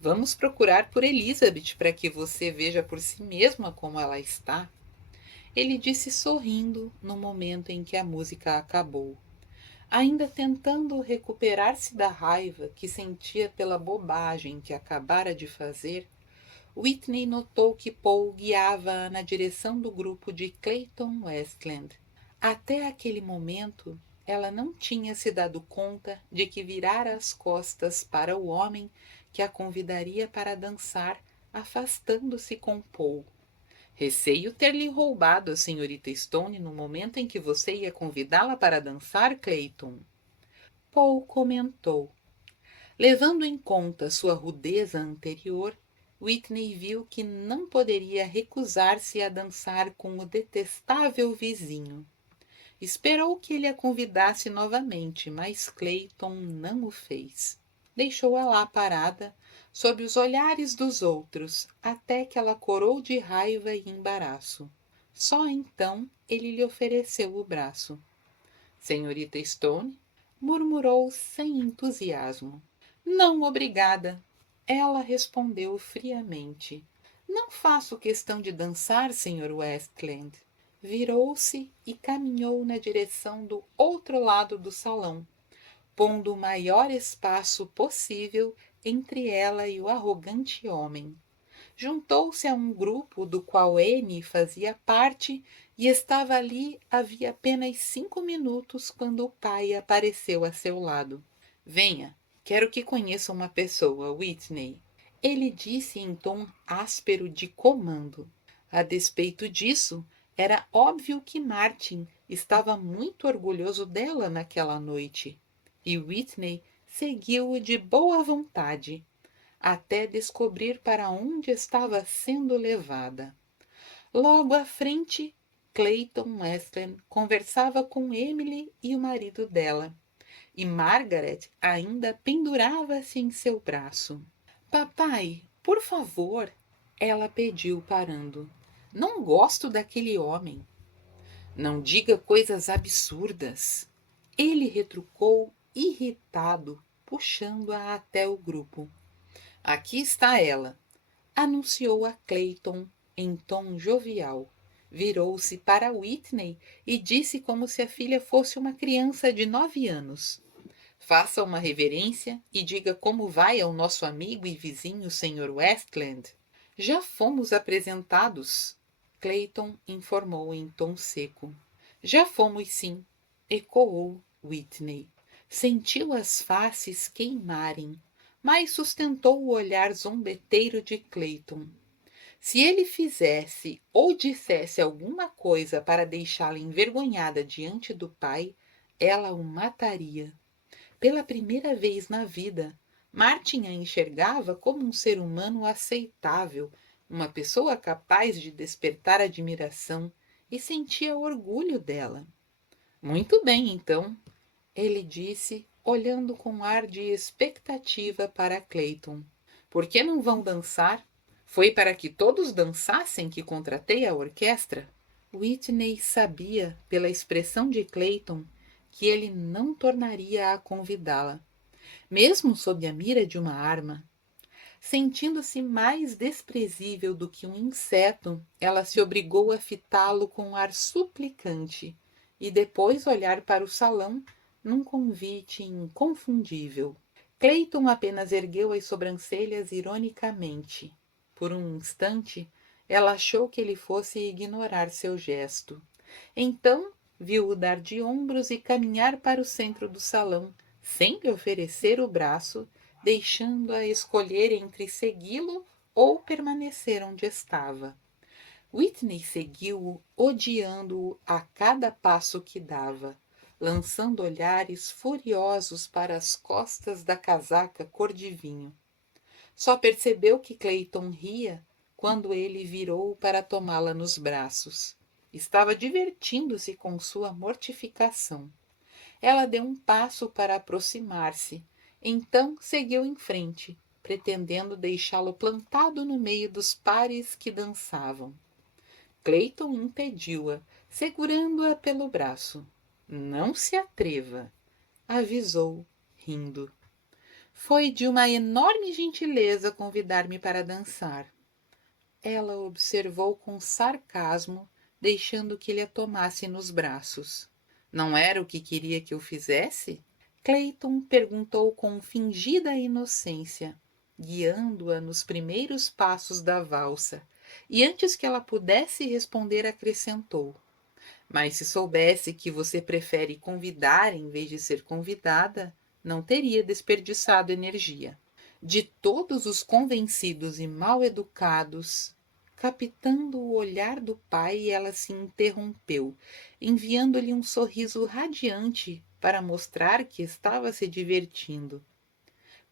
Vamos procurar por Elizabeth para que você veja por si mesma como ela está. Ele disse sorrindo no momento em que a música acabou. Ainda tentando recuperar-se da raiva que sentia pela bobagem que acabara de fazer, Whitney notou que Paul guiava-a na direção do grupo de Clayton Westland. Até aquele momento, ela não tinha se dado conta de que virara as costas para o homem que a convidaria para dançar, afastando-se com Paul. Receio ter-lhe roubado a senhorita Stone no momento em que você ia convidá-la para dançar, Clayton. Paul comentou. Levando em conta sua rudeza anterior, Whitney viu que não poderia recusar-se a dançar com o detestável vizinho. Esperou que ele a convidasse novamente, mas Clayton não o fez. Deixou-a lá parada, sob os olhares dos outros, até que ela corou de raiva e embaraço. Só então ele lhe ofereceu o braço. Senhorita Stone, murmurou sem entusiasmo. Não, obrigada. Ela respondeu friamente. Não faço questão de dançar, Sr. Westland. Virou-se e caminhou na direção do outro lado do salão, pondo o maior espaço possível entre ela e o arrogante homem. Juntou-se a um grupo do qual Anne fazia parte e estava ali havia apenas 5 minutos quando o pai apareceu a seu lado. Venha, quero que conheça uma pessoa, Whitney. Ele disse em tom áspero de comando. A despeito disso, era óbvio que Martin estava muito orgulhoso dela naquela noite. E Whitney seguiu-o de boa vontade, até descobrir para onde estava sendo levada. Logo à frente, Clayton Westland conversava com Emily e o marido dela, e Margaret ainda pendurava-se em seu braço. Papai, por favor, ela pediu parando. Não gosto daquele homem. Não diga coisas absurdas. Ele retrucou, irritado, puxando-a até o grupo. Aqui está ela, anunciou a Clayton em tom jovial. Virou-se para Whitney e disse como se a filha fosse uma criança de 9 anos. Faça uma reverência e diga como vai ao nosso amigo e vizinho Sr. Westland. Já fomos apresentados, Clayton informou em tom seco. Já fomos sim, ecoou Whitney. Sentiu as faces queimarem, mas sustentou o olhar zombeteiro de Clayton. Se ele fizesse ou dissesse alguma coisa para deixá-la envergonhada diante do pai, ela o mataria. Pela primeira vez na vida, Martin a enxergava como um ser humano aceitável, uma pessoa capaz de despertar admiração, e sentia orgulho dela. Muito bem, então, ele disse, olhando com ar de expectativa para Clayton. Por que não vão dançar? Foi para que todos dançassem que contratei a orquestra? Whitney sabia, pela expressão de Clayton, que ele não tornaria a convidá-la, mesmo sob a mira de uma arma. Sentindo-se mais desprezível do que um inseto, ela se obrigou a fitá-lo com um ar suplicante e depois olhar para o salão num convite inconfundível. Clayton apenas ergueu as sobrancelhas ironicamente. Por um instante, ela achou que ele fosse ignorar seu gesto. Então, viu-o dar de ombros e caminhar para o centro do salão, sem lhe oferecer o braço, deixando-a escolher entre segui-lo ou permanecer onde estava. Whitney seguiu-o, odiando-o a cada passo que dava, lançando olhares furiosos para as costas da casaca cor de vinho. Só percebeu que Clayton ria quando ele virou para tomá-la nos braços. Estava divertindo-se com sua mortificação. Ela deu um passo para aproximar-se, então seguiu em frente, pretendendo deixá-lo plantado no meio dos pares que dançavam. Clayton impediu-a, segurando-a pelo braço. Não se atreva, avisou, rindo. Foi de uma enorme gentileza convidar-me para dançar. Ela observou com sarcasmo, deixando que ele a tomasse nos braços. Não era o que queria que eu fizesse? Clayton perguntou com fingida inocência, guiando-a nos primeiros passos da valsa, e antes que ela pudesse responder, acrescentou: Mas se soubesse que você prefere convidar em vez de ser convidada, não teria desperdiçado energia. De todos os convencidos e mal educados, captando o olhar do pai, ela se interrompeu, enviando-lhe um sorriso radiante para mostrar que estava se divertindo.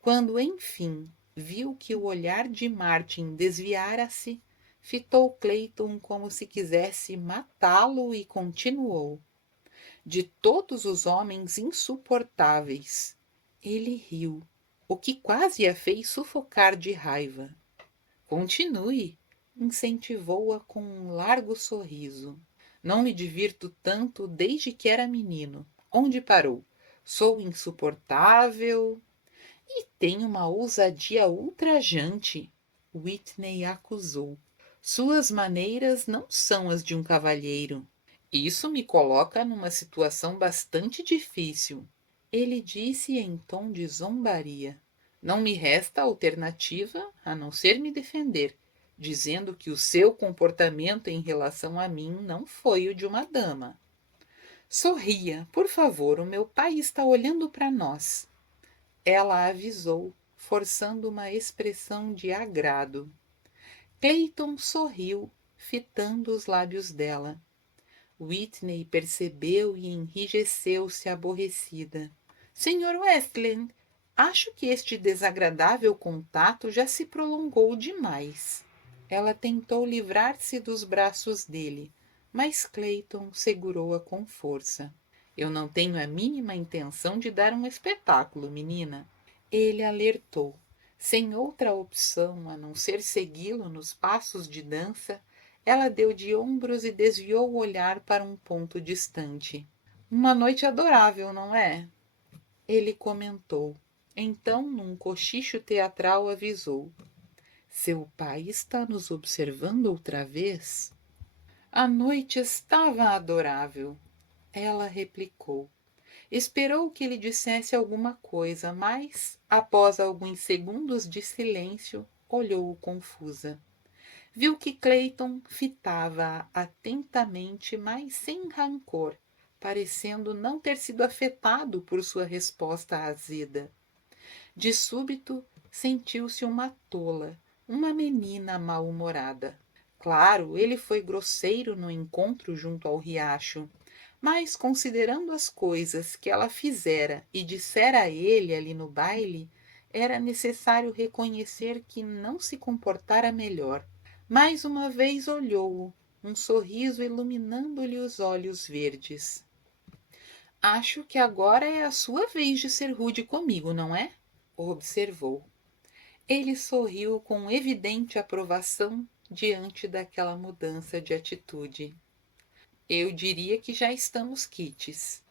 Quando, enfim, viu que o olhar de Martin desviara-se, fitou Clayton como se quisesse matá-lo e continuou. De todos os homens insuportáveis. Ele riu, o que quase a fez sufocar de raiva. Continue, incentivou-a com um largo sorriso. Não me divirto tanto desde que era menino. Onde parou? Sou insuportável. E tem uma ousadia ultrajante, Whitney acusou. Suas maneiras não são as de um cavalheiro. Isso me coloca numa situação bastante difícil. Ele disse em tom de zombaria. Não me resta alternativa a não ser me defender, dizendo que o seu comportamento em relação a mim não foi o de uma dama. Sorria, por favor, o meu pai está olhando para nós. Ela avisou, forçando uma expressão de agrado. Clayton sorriu, fitando os lábios dela. Whitney percebeu e enrijeceu-se aborrecida. Sr. Westland, acho que este desagradável contato já se prolongou demais. Ela tentou livrar-se dos braços dele, mas Clayton segurou-a com força. Eu não tenho a mínima intenção de dar um espetáculo, menina. Ele alertou. Sem outra opção a não ser segui-lo nos passos de dança, ela deu de ombros e desviou o olhar para um ponto distante. Uma noite adorável, não é? Ele comentou. Então, num cochicho teatral, avisou. Seu pai está nos observando outra vez? A noite estava adorável. Ela replicou. Esperou que ele dissesse alguma coisa, mas, após alguns segundos de silêncio, olhou-o confusa. Viu que Clayton fitava-a atentamente, mas sem rancor, parecendo não ter sido afetado por sua resposta azeda. De súbito, sentiu-se uma tola, uma menina mal-humorada. Claro, ele foi grosseiro no encontro junto ao riacho, mas, considerando as coisas que ela fizera e dissera a ele ali no baile, era necessário reconhecer que não se comportara melhor. Mais uma vez olhou-o, um sorriso iluminando-lhe os olhos verdes. Acho que agora é a sua vez de ser rude comigo, não é? Observou. Ele sorriu com evidente aprovação diante daquela mudança de atitude. Eu diria que já estamos quites,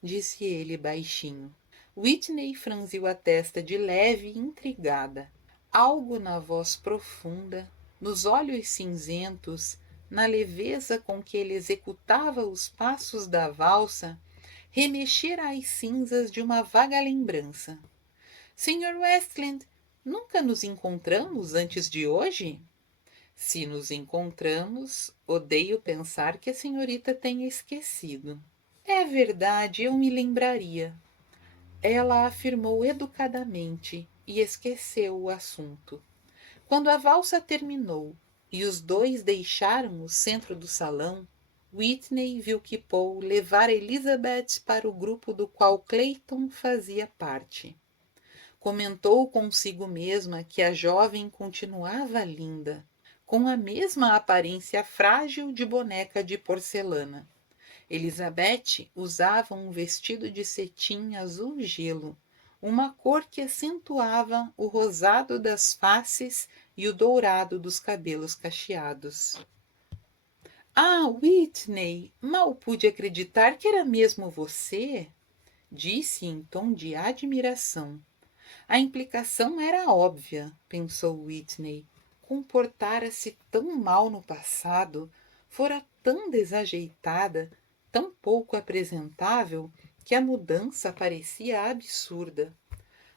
disse ele baixinho. Whitney franziu a testa de leve e intrigada. Algo na voz profunda, nos olhos cinzentos, na leveza com que ele executava os passos da valsa, remexera as cinzas de uma vaga lembrança. Sr. Westland, nunca nos encontramos antes de hoje? Se nos encontramos, odeio pensar que a senhorita tenha esquecido. É verdade, eu me lembraria. Ela afirmou educadamente e esqueceu o assunto. Quando a valsa terminou e os dois deixaram o centro do salão, Whitney viu que Paul levara Elizabeth para o grupo do qual Clayton fazia parte. Comentou consigo mesma que a jovem continuava linda, com a mesma aparência frágil de boneca de porcelana. Elizabeth usava um vestido de cetim azul gelo, uma cor que acentuava o rosado das faces e o dourado dos cabelos cacheados. Ah, Whitney, mal pude acreditar que era mesmo você, disse em tom de admiração. A implicação era óbvia, pensou Whitney. Comportara-se tão mal no passado, fora tão desajeitada, tão pouco apresentável, que a mudança parecia absurda.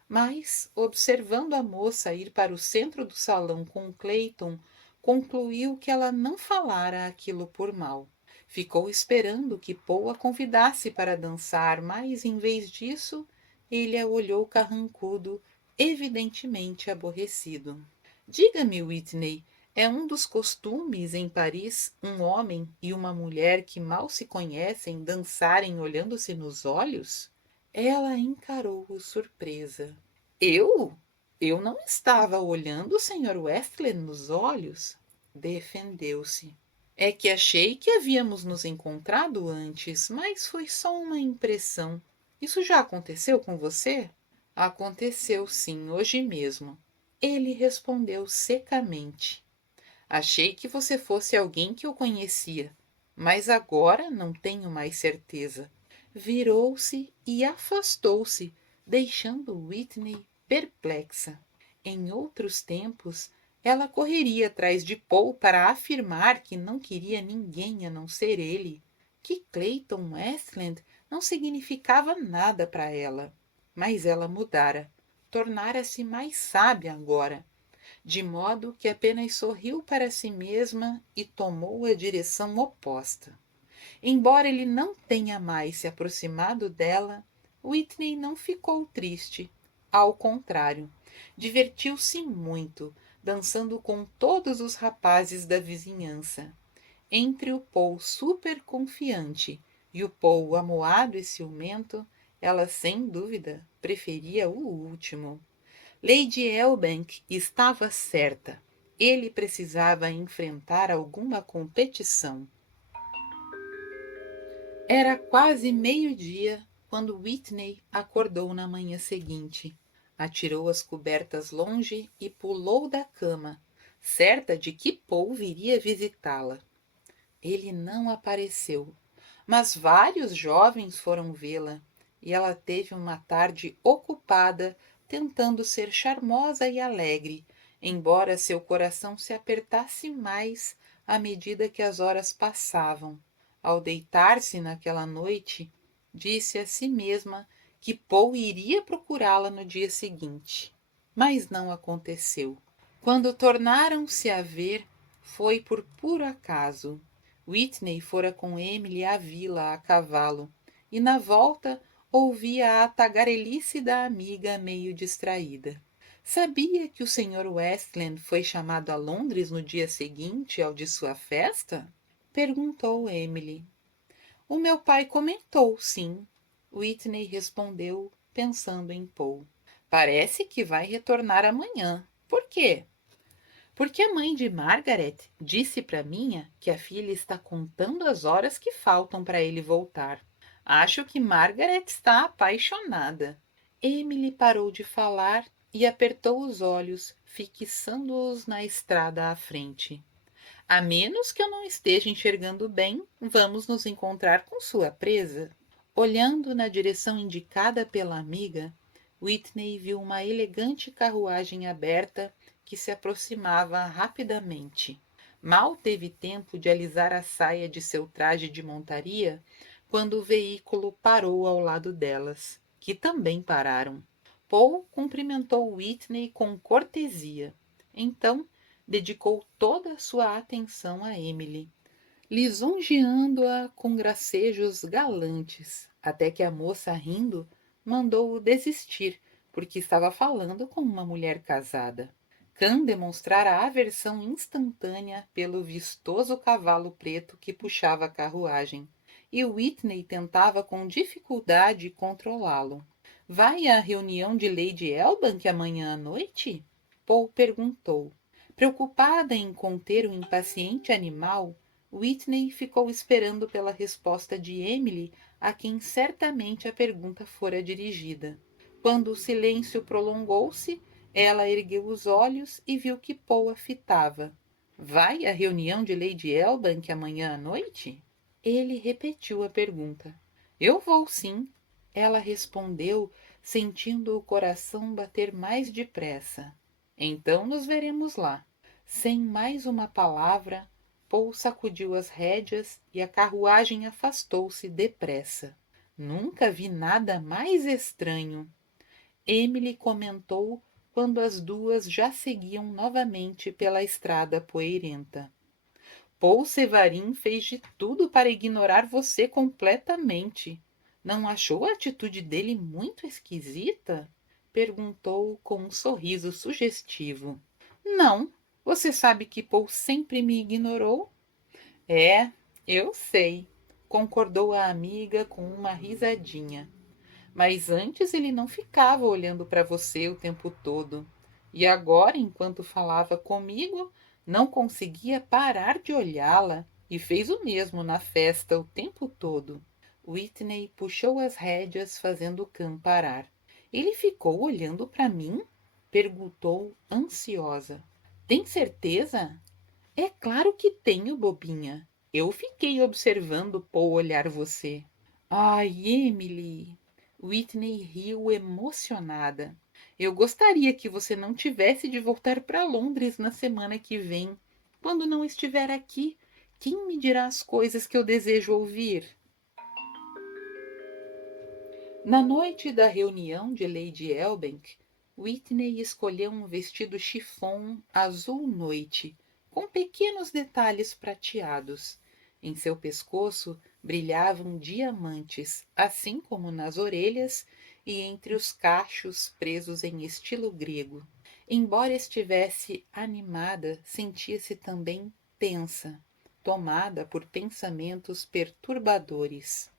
Mas, observando a moça ir para o centro do salão com Clayton, concluiu que ela não falara aquilo por mal. Ficou esperando que Paul a convidasse para dançar, mas, em vez disso, ele a olhou carrancudo, evidentemente aborrecido. Diga-me, Whitney, é um dos costumes em Paris um homem e uma mulher que mal se conhecem dançarem olhando-se nos olhos? Ela encarou-o surpresa. Eu? Eu não estava olhando o Sr. Westland nos olhos? Defendeu-se. É que achei que havíamos nos encontrado antes, mas foi só uma impressão. Isso já aconteceu com você? Aconteceu sim, hoje mesmo. Ele respondeu secamente. Achei que você fosse alguém que eu conhecia, mas agora não tenho mais certeza. Virou-se e afastou-se, deixando Whitney perplexa. Em outros tempos, ela correria atrás de Paul para afirmar que não queria ninguém a não ser ele, que Clayton Westland não significava nada para ela. Mas ela mudara, tornara-se mais sábia agora, de modo que apenas sorriu para si mesma e tomou a direção oposta. Embora ele não tenha mais se aproximado dela, Whitney não ficou triste. Ao contrário, divertiu-se muito, dançando com todos os rapazes da vizinhança. Entre o Paul super confiante e o Paul amuado e ciumento, ela sem dúvida preferia o último. Lady Elibank estava certa. Ele precisava enfrentar alguma competição. Era quase meio-dia quando Whitney acordou na manhã seguinte. Atirou as cobertas longe e pulou da cama, certa de que Paul viria visitá-la. Ele não apareceu, mas vários jovens foram vê-la, e ela teve uma tarde ocupada tentando ser charmosa e alegre, embora seu coração se apertasse mais à medida que as horas passavam. Ao deitar-se naquela noite, disse a si mesma que Paul iria procurá-la no dia seguinte. Mas não aconteceu. Quando tornaram-se a ver, foi por puro acaso. Whitney fora com Emily à vila a cavalo, e na volta ouvia a tagarelice da amiga meio distraída. Sabia que o Sr. Westland foi chamado a Londres no dia seguinte ao de sua festa? Perguntou Emily. O meu pai comentou, sim. Whitney respondeu, pensando em Paul. Parece que vai retornar amanhã. Por quê? Porque a mãe de Margaret disse para Minha que a filha está contando as horas que faltam para ele voltar. Acho que Margaret está apaixonada. Emily parou de falar e apertou os olhos, fixando-os na estrada à frente. A menos que eu não esteja enxergando bem, vamos nos encontrar com sua presa. Olhando na direção indicada pela amiga, Whitney viu uma elegante carruagem aberta que se aproximava rapidamente. Mal teve tempo de alisar a saia de seu traje de montaria quando o veículo parou ao lado delas, que também pararam. Paul cumprimentou Whitney com cortesia. Então, dedicou toda a sua atenção a Emily, lisonjeando-a com gracejos galantes, até que a moça, rindo, mandou-o desistir, porque estava falando com uma mulher casada. Khan demonstrara aversão instantânea pelo vistoso cavalo preto que puxava a carruagem, e Whitney tentava com dificuldade controlá-lo. Vai à reunião de Lady Elbank amanhã à noite? Paul perguntou. Preocupada em conter o impaciente animal, Whitney ficou esperando pela resposta de Emily, a quem certamente a pergunta fora dirigida. Quando o silêncio prolongou-se, ela ergueu os olhos e viu que Paul a fitava. Vai à reunião de Lady Elbank amanhã à noite? Ele repetiu a pergunta. Eu vou sim, ela respondeu, sentindo o coração bater mais depressa. Então nos veremos lá. Sem mais uma palavra, Paul sacudiu as rédeas e a carruagem afastou-se depressa. Nunca vi nada mais estranho. Emily comentou quando as duas já seguiam novamente pela estrada poeirenta. Paul Sevarin fez de tudo para ignorar você completamente. Não achou a atitude dele muito esquisita? Perguntou com um sorriso sugestivo. Não, você sabe que Paul sempre me ignorou? É, eu sei, concordou a amiga com uma risadinha. Mas antes ele não ficava olhando para você o tempo todo. E agora, enquanto falava comigo, não conseguia parar de olhá-la e fez o mesmo na festa o tempo todo. Whitney puxou as rédeas, fazendo o cão parar. Ele ficou olhando para mim? Perguntou, ansiosa. Tem certeza? É claro que tenho, bobinha. Eu fiquei observando Paul olhar você. Ai, Emily! Whitney riu emocionada. Eu gostaria que você não tivesse de voltar para Londres na semana que vem. Quando não estiver aqui, quem me dirá as coisas que eu desejo ouvir? Na noite da reunião de Lady Elbank, Whitney escolheu um vestido chiffon azul noite, com pequenos detalhes prateados. Em seu pescoço brilhavam diamantes, assim como nas orelhas e entre os cachos presos em estilo grego. Embora estivesse animada, sentia-se também tensa, tomada por pensamentos perturbadores.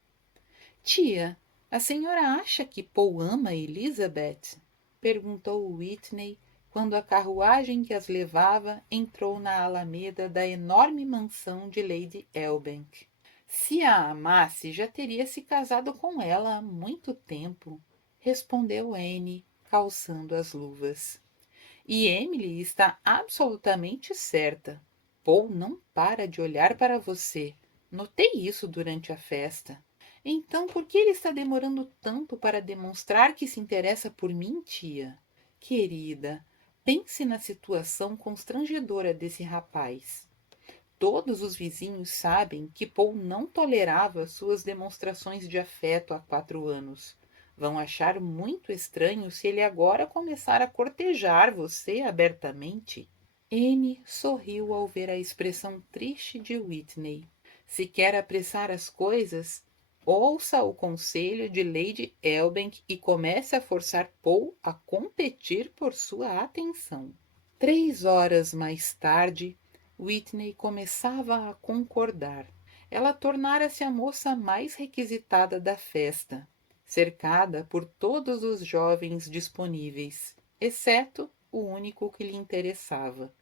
Tia, a senhora acha que Paul ama Elizabeth? Perguntou Whitney quando a carruagem que as levava entrou na alameda da enorme mansão de Lady Elbank. Se a amasse, já teria se casado com ela há muito tempo, respondeu Anne, calçando as luvas. E Emily está absolutamente certa. Paul não para de olhar para você. Notei isso durante a festa. Então, por que ele está demorando tanto para demonstrar que se interessa por mim, tia? Querida, pense na situação constrangedora desse rapaz. Todos os vizinhos sabem que Paul não tolerava suas demonstrações de afeto há 4 anos. Vão achar muito estranho se ele agora começar a cortejar você abertamente. Anne sorriu ao ver a expressão triste de Whitney. Se quer apressar as coisas, ouça o conselho de Lady Elbank e comece a forçar Paul a competir por sua atenção. 3 horas mais tarde, Whitney começava a concordar. Ela tornara-se a moça mais requisitada da festa, cercada por todos os jovens disponíveis, exceto o único que lhe interessava.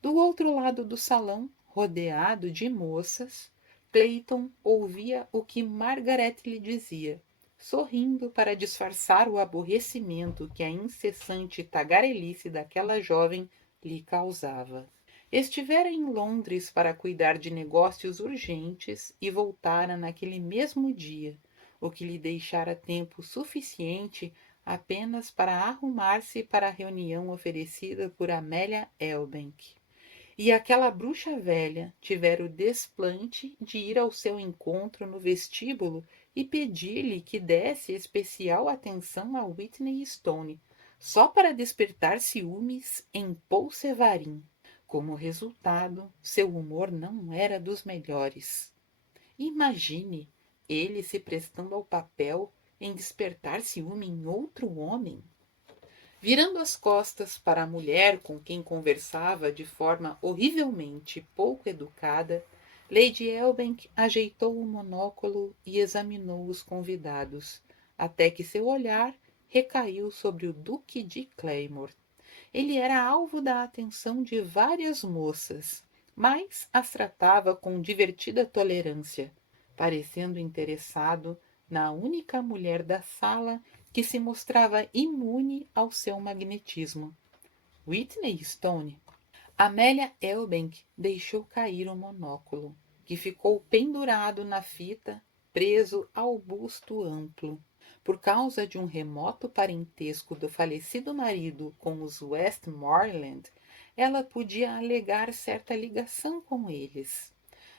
Do outro lado do salão, rodeado de moças, Clayton ouvia o que Margaret lhe dizia, sorrindo para disfarçar o aborrecimento que a incessante tagarelice daquela jovem lhe causava. Estivera em Londres para cuidar de negócios urgentes e voltara naquele mesmo dia, o que lhe deixara tempo suficiente apenas para arrumar-se para a reunião oferecida por Amélia Elbank. E aquela bruxa velha tivera o desplante de ir ao seu encontro no vestíbulo e pedir-lhe que desse especial atenção a Whitney Stone, só para despertar ciúmes em Paul Sevarin. Como resultado, seu humor não era dos melhores. Imagine ele se prestando ao papel em despertar ciúme em outro homem. Virando as costas para a mulher com quem conversava de forma horrivelmente pouco educada, Lady Elbank ajeitou o monóculo e examinou os convidados, até que seu olhar recaiu sobre o Duque de Claymore. Ele era alvo da atenção de várias moças, mas as tratava com divertida tolerância, parecendo interessado na única mulher da sala que se mostrava imune ao seu magnetismo. Whitney Stone. Amélia Elbank deixou cair o monóculo, que ficou pendurado na fita, preso ao busto amplo. Por causa de um remoto parentesco do falecido marido com os Westmoreland, ela podia alegar certa ligação com eles.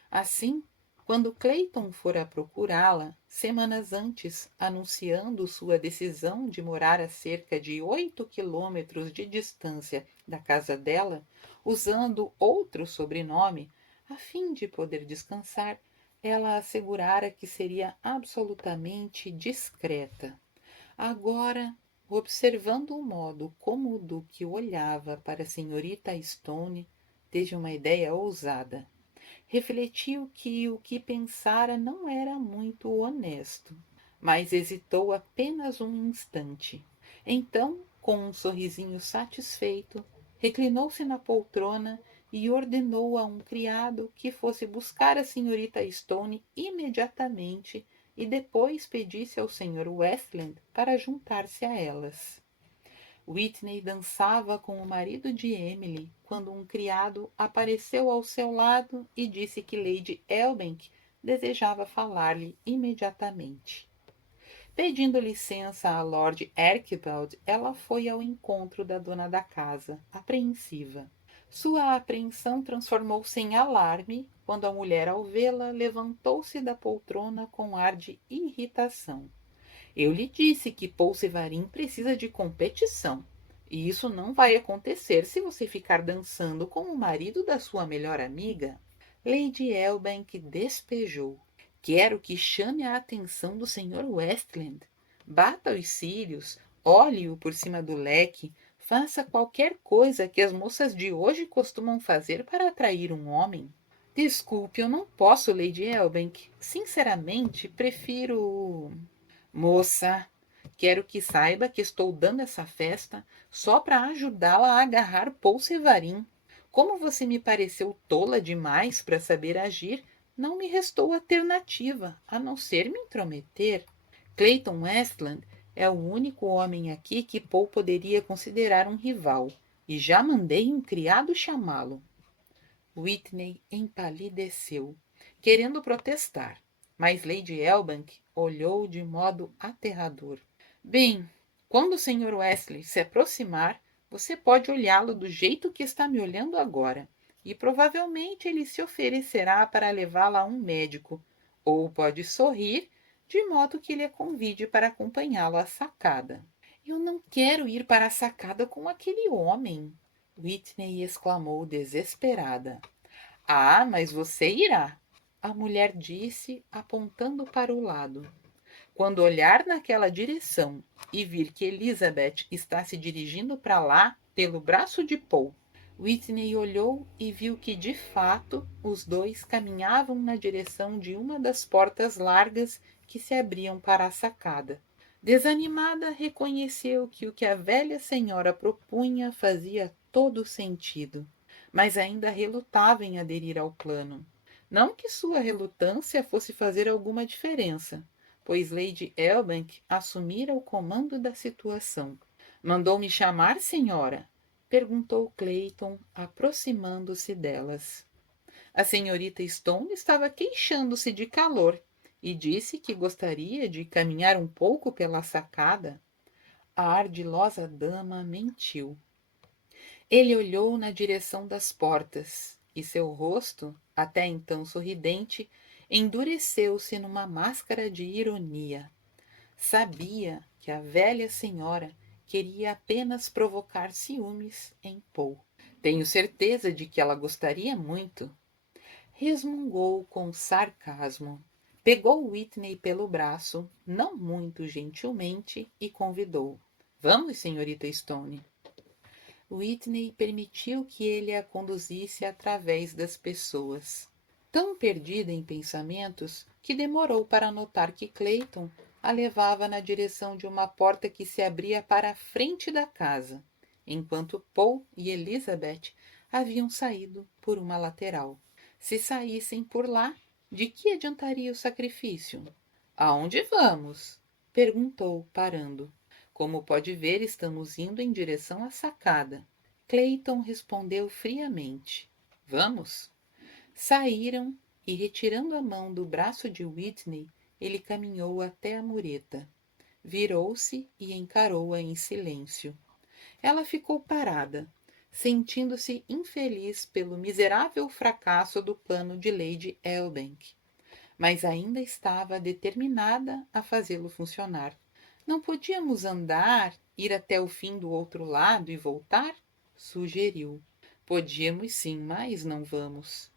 Assim, quando Clayton fora procurá-la, semanas antes, anunciando sua decisão de morar a cerca de 8 quilômetros de distância da casa dela, usando outro sobrenome, a fim de poder descansar, ela assegurara que seria absolutamente discreta. Agora, observando o modo como o Duque olhava para a senhorita Stone, teve uma ideia ousada. Refletiu que o que pensara não era muito honesto, mas hesitou apenas um instante. Então, com um sorrisinho satisfeito, reclinou-se na poltrona e ordenou a um criado que fosse buscar a senhorita Stone imediatamente e depois pedisse ao Sr. Westland para juntar-se a elas. Whitney dançava com o marido de Emily quando um criado apareceu ao seu lado e disse que Lady Elbank desejava falar-lhe imediatamente. Pedindo licença a Lord Erchibald, ela foi ao encontro da dona da casa, apreensiva. Sua apreensão transformou-se em alarme quando a mulher, ao vê-la, levantou-se da poltrona com ar de irritação. Eu lhe disse que Pulsevarim precisa de competição. E isso não vai acontecer se você ficar dançando com o marido da sua melhor amiga. Lady Elbank despejou. Quero que chame a atenção do Sr. Westland. Bata os cílios, olhe-o por cima do leque, faça qualquer coisa que as moças de hoje costumam fazer para atrair um homem. Desculpe, eu não posso, Lady Elbank. Sinceramente, prefiro... Moça, quero que saiba que estou dando essa festa só para ajudá-la a agarrar Pulsevarim. Como você me pareceu tola demais para saber agir, não me restou alternativa, a não ser me intrometer. Clayton Westland é o único homem aqui que Paul poderia considerar um rival, e já mandei um criado chamá-lo. Whitney empalideceu, querendo protestar, mas Lady Elbank olhou de modo aterrador. Bem, quando o Sr. Wesley se aproximar, você pode olhá-lo do jeito que está me olhando agora, e provavelmente ele se oferecerá para levá-la a um médico, ou pode sorrir, de modo que lhe convide para acompanhá-lo à sacada. Eu não quero ir para a sacada com aquele homem, Whitney exclamou desesperada. Ah, mas você irá, a mulher disse, apontando para o lado. Quando olhar naquela direção e vir que Elizabeth está se dirigindo para lá, pelo braço de Paul. Whitney olhou e viu que, de fato, os dois caminhavam na direção de uma das portas largas que se abriam para a sacada. Desanimada, reconheceu que o que a velha senhora propunha fazia todo sentido, mas ainda relutava em aderir ao plano. Não que sua relutância fosse fazer alguma diferença, pois Lady Elbank assumira o comando da situação. Mandou-me chamar, senhora? Perguntou Clayton, aproximando-se delas. A senhorita Stone estava queixando-se de calor e disse que gostaria de caminhar um pouco pela sacada. A ardilosa dama mentiu. Ele olhou na direção das portas e seu rosto, até então sorridente, endureceu-se numa máscara de ironia. Sabia que a velha senhora queria apenas provocar ciúmes em Paul. Tenho certeza de que ela gostaria muito. Resmungou com sarcasmo. Pegou Whitney pelo braço, não muito gentilmente, e convidou. Vamos, senhorita Stone. Whitney permitiu que ele a conduzisse através das pessoas. Tão perdida em pensamentos que demorou para notar que Clayton a levava na direção de uma porta que se abria para a frente da casa, enquanto Paul e Elizabeth haviam saído por uma lateral. Se saíssem por lá, de que adiantaria o sacrifício? Aonde vamos? Perguntou, parando. Como pode ver, estamos indo em direção à sacada. Clayton respondeu friamente. Vamos? Saíram e, retirando a mão do braço de Whitney, ele caminhou até a mureta. Virou-se e encarou-a em silêncio. Ela ficou parada, sentindo-se infeliz pelo miserável fracasso do plano de Lady Elibank, mas ainda estava determinada a fazê-lo funcionar. Não podíamos andar, ir até o fim do outro lado e voltar? Sugeriu. Podíamos sim, mas não vamos.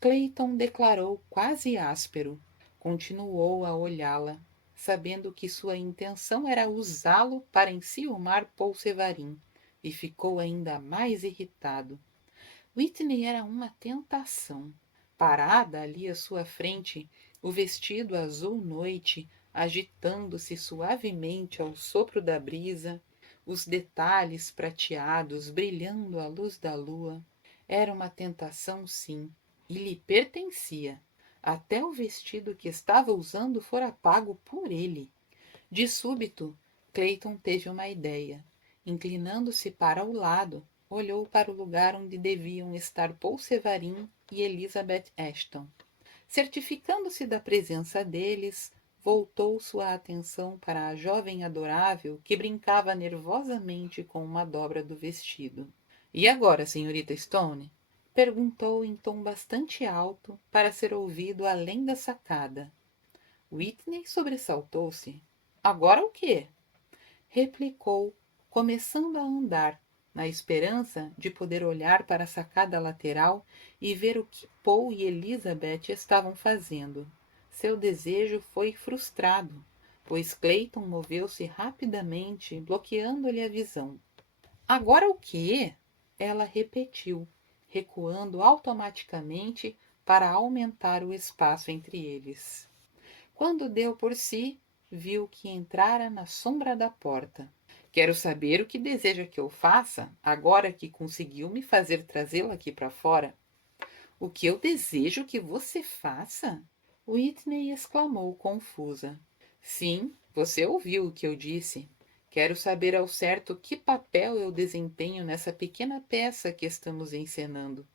Clayton declarou quase áspero. Continuou a olhá-la, sabendo que sua intenção era usá-lo para enciumar Polsevarim, e ficou ainda mais irritado. Whitney era uma tentação. Parada ali à sua frente, o vestido azul noite agitando-se suavemente ao sopro da brisa, os detalhes prateados brilhando à luz da lua. Era uma tentação, sim, e lhe pertencia. Até o vestido que estava usando fora pago por ele. De súbito, Clayton teve uma ideia. Inclinando-se para o lado, olhou para o lugar onde deviam estar Polsevarim e Elizabeth Ashton. Certificando-se da presença deles, voltou sua atenção para a jovem adorável que brincava nervosamente com uma dobra do vestido. E agora, senhorita Stone? Perguntou em tom bastante alto para ser ouvido além da sacada. Whitney sobressaltou-se. Agora o quê? Replicou, começando a andar, na esperança de poder olhar para a sacada lateral e ver o que Paul e Elizabeth estavam fazendo. Seu desejo foi frustrado, pois Clayton moveu-se rapidamente, bloqueando-lhe a visão. Agora o quê? Ela repetiu, recuando automaticamente para aumentar o espaço entre eles. Quando deu por si, viu que entrara na sombra da porta. Quero saber o que deseja que eu faça, agora que conseguiu me fazer trazê-la aqui para fora. O que eu desejo que você faça? Whitney exclamou confusa. Sim, você ouviu o que eu disse. Quero saber ao certo que papel eu desempenho nessa pequena peça que estamos encenando.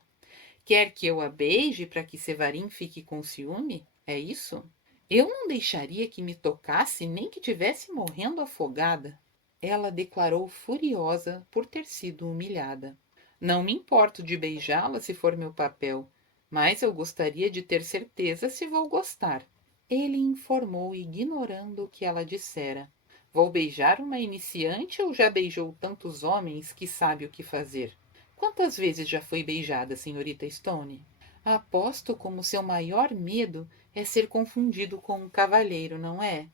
Quer que eu a beije para que Sevarim fique com ciúme? É isso? Eu não deixaria que me tocasse nem que tivesse morrendo afogada. Ela declarou furiosa por ter sido humilhada. Não me importo de beijá-la se for meu papel, mas eu gostaria de ter certeza se vou gostar. Ele informou, ignorando o que ela dissera. Vou beijar uma iniciante ou já beijou tantos homens que sabe o que fazer? Quantas vezes já foi beijada, senhorita Stone? Aposto como seu maior medo é ser confundido com um cavalheiro, não é?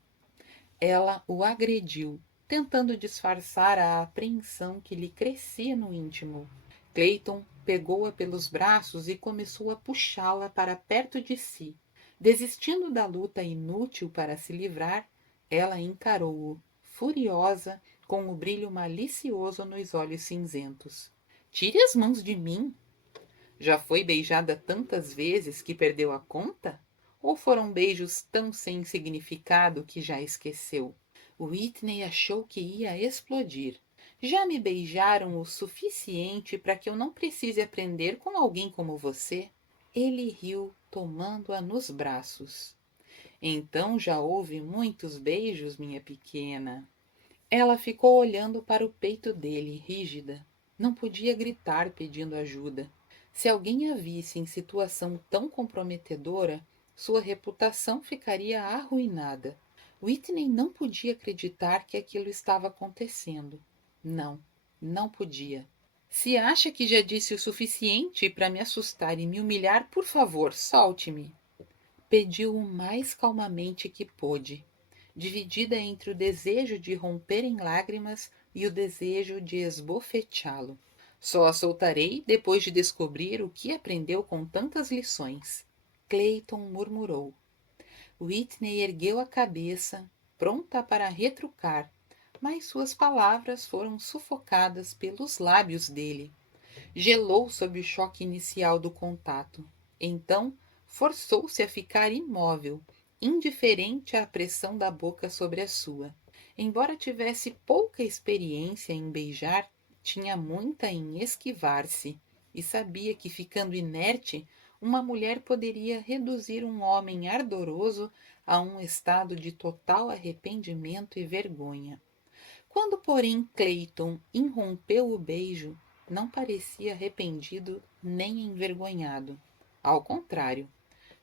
Ela o agrediu, tentando disfarçar a apreensão que lhe crescia no íntimo. Clayton pegou-a pelos braços e começou a puxá-la para perto de si. Desistindo da luta inútil para se livrar, ela encarou-o, furiosa, com o brilho malicioso nos olhos cinzentos. Tire as mãos de mim! Já foi beijada tantas vezes que perdeu a conta? Ou foram beijos tão sem significado que já esqueceu? Whitney achou que ia explodir. Já me beijaram o suficiente para que eu não precise aprender com alguém como você? Ele riu, tomando-a nos braços. Então já houve muitos beijos, minha pequena. Ela ficou olhando para o peito dele, rígida. Não podia gritar pedindo ajuda. Se alguém a visse em situação tão comprometedora, sua reputação ficaria arruinada. Whitney não podia acreditar que aquilo estava acontecendo. Não, não podia. Se acha que já disse o suficiente para me assustar e me humilhar, por favor, solte-me. Pediu o mais calmamente que pôde, dividida entre o desejo de romper em lágrimas e o desejo de esbofeteá-lo. Só a soltarei depois de descobrir o que aprendeu com tantas lições. Clayton murmurou. Whitney ergueu a cabeça, pronta para retrucar, mas suas palavras foram sufocadas pelos lábios dele. Gelou sob o choque inicial do contato. Então, forçou-se a ficar imóvel, indiferente à pressão da boca sobre a sua. Embora tivesse pouca experiência em beijar, tinha muita em esquivar-se, e sabia que, ficando inerte, uma mulher poderia reduzir um homem ardoroso a um estado de total arrependimento e vergonha. Quando, porém, Clayton irrompeu o beijo, não parecia arrependido nem envergonhado. Ao contrário,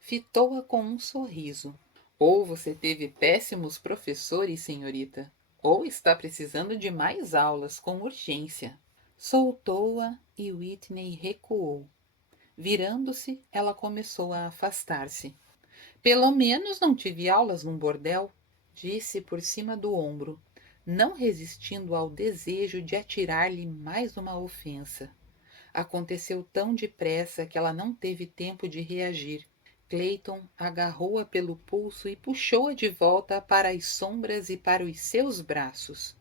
fitou-a com um sorriso. Ou você teve péssimos professores, senhorita, ou está precisando de mais aulas com urgência. Soltou-a e Whitney recuou. Virando-se, ela começou a afastar-se. Pelo menos não tive aulas num bordel, disse por cima do ombro, não resistindo ao desejo de atirar-lhe mais uma ofensa. Aconteceu tão depressa que ela não teve tempo de reagir. Clayton agarrou-a pelo pulso e puxou-a de volta para as sombras e para os seus braços.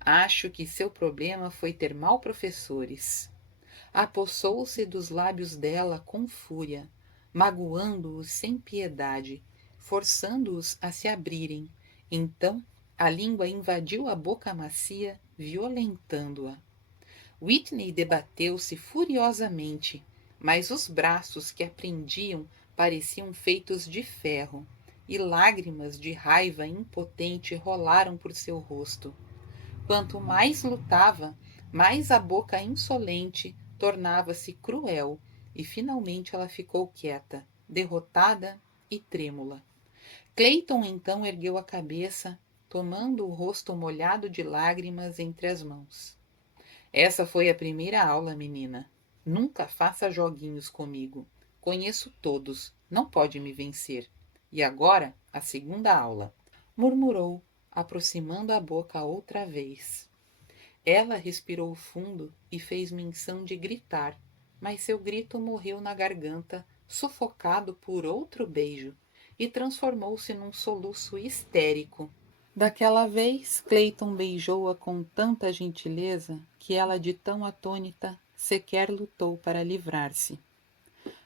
Acho que seu problema foi ter mal professores. Apossou-se dos lábios dela com fúria, magoando-os sem piedade, forçando-os a se abrirem. Então, a língua invadiu a boca macia, violentando-a. Whitney debateu-se furiosamente, mas os braços que a prendiam pareciam feitos de ferro, e lágrimas de raiva impotente rolaram por seu rosto. Quanto mais lutava, mais a boca insolente tornava-se cruel, e finalmente ela ficou quieta, derrotada e trêmula. Clayton então ergueu a cabeça, tomando o rosto molhado de lágrimas entre as mãos. Essa foi a primeira aula, menina. Nunca faça joguinhos comigo. Conheço todos, não pode me vencer. E agora, a segunda aula, murmurou, aproximando a boca outra vez. Ela respirou fundo e fez menção de gritar, mas seu grito morreu na garganta, sufocado por outro beijo, e transformou-se num soluço histérico. Daquela vez, Clayton beijou-a com tanta gentileza que ela, de tão atônita, sequer lutou para livrar-se.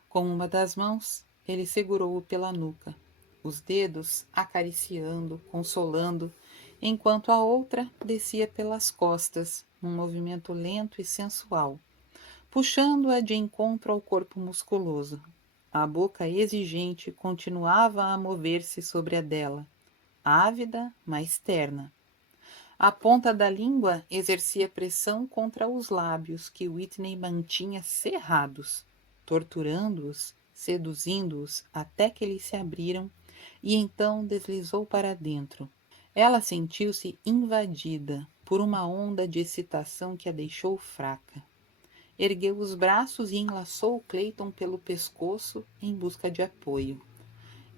Com uma das mãos, ele segurou-o pela nuca, os dedos acariciando, consolando, enquanto a outra descia pelas costas, num movimento lento e sensual, puxando-a de encontro ao corpo musculoso. A boca exigente continuava a mover-se sobre a dela, ávida, mas terna. A ponta da língua exercia pressão contra os lábios que Whitney mantinha cerrados, torturando-os, seduzindo-os até que eles se abriram e então deslizou para dentro. Ela sentiu-se invadida por uma onda de excitação que a deixou fraca. Ergueu os braços e enlaçou Clayton pelo pescoço em busca de apoio.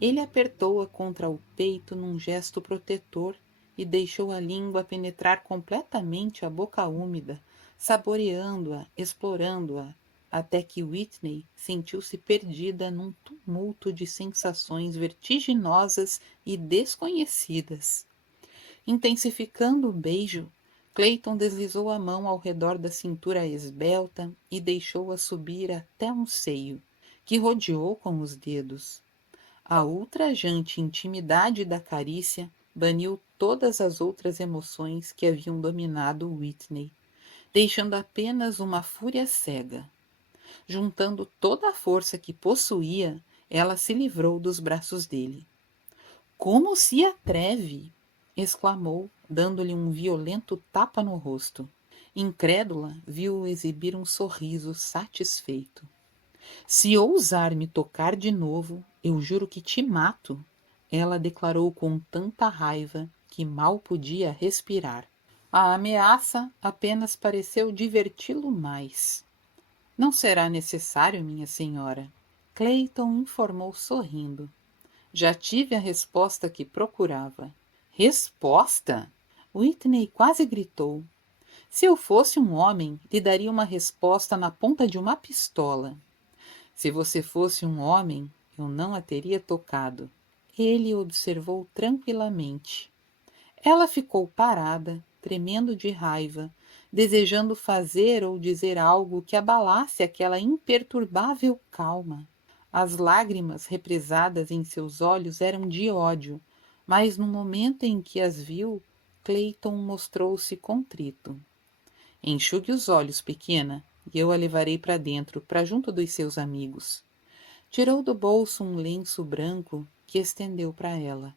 Ele apertou-a contra o peito num gesto protetor e deixou a língua penetrar completamente a boca úmida, saboreando-a, explorando-a, até que Whitney sentiu-se perdida num tumulto de sensações vertiginosas e desconhecidas. Intensificando o beijo, Clayton deslizou a mão ao redor da cintura esbelta e deixou-a subir até um seio, que rodeou com os dedos. A ultrajante intimidade da carícia baniu todas as outras emoções que haviam dominado Whitney, deixando apenas uma fúria cega. Juntando toda a força que possuía, ela se livrou dos braços dele. "Como se atreve!" exclamou, dando-lhe um violento tapa no rosto. Incrédula, viu-o exibir um sorriso satisfeito. "Se ousar me tocar de novo, eu juro que te mato", ela declarou com tanta raiva que mal podia respirar. A ameaça apenas pareceu diverti-lo mais. "Não será necessário, minha senhora", Clayton informou sorrindo. "Já tive a resposta que procurava." "Resposta?" Whitney quase gritou. "Se eu fosse um homem, lhe daria uma resposta na ponta de uma pistola." "Se você fosse um homem, eu não a teria tocado." Ele observou tranquilamente. Ela ficou parada, tremendo de raiva, desejando fazer ou dizer algo que abalasse aquela imperturbável calma. As lágrimas represadas em seus olhos eram de ódio, mas no momento em que as viu, Clayton mostrou-se contrito. Enxugue os olhos, pequena, e eu a levarei para dentro, para junto dos seus amigos. Tirou do bolso um lenço branco que estendeu para ela.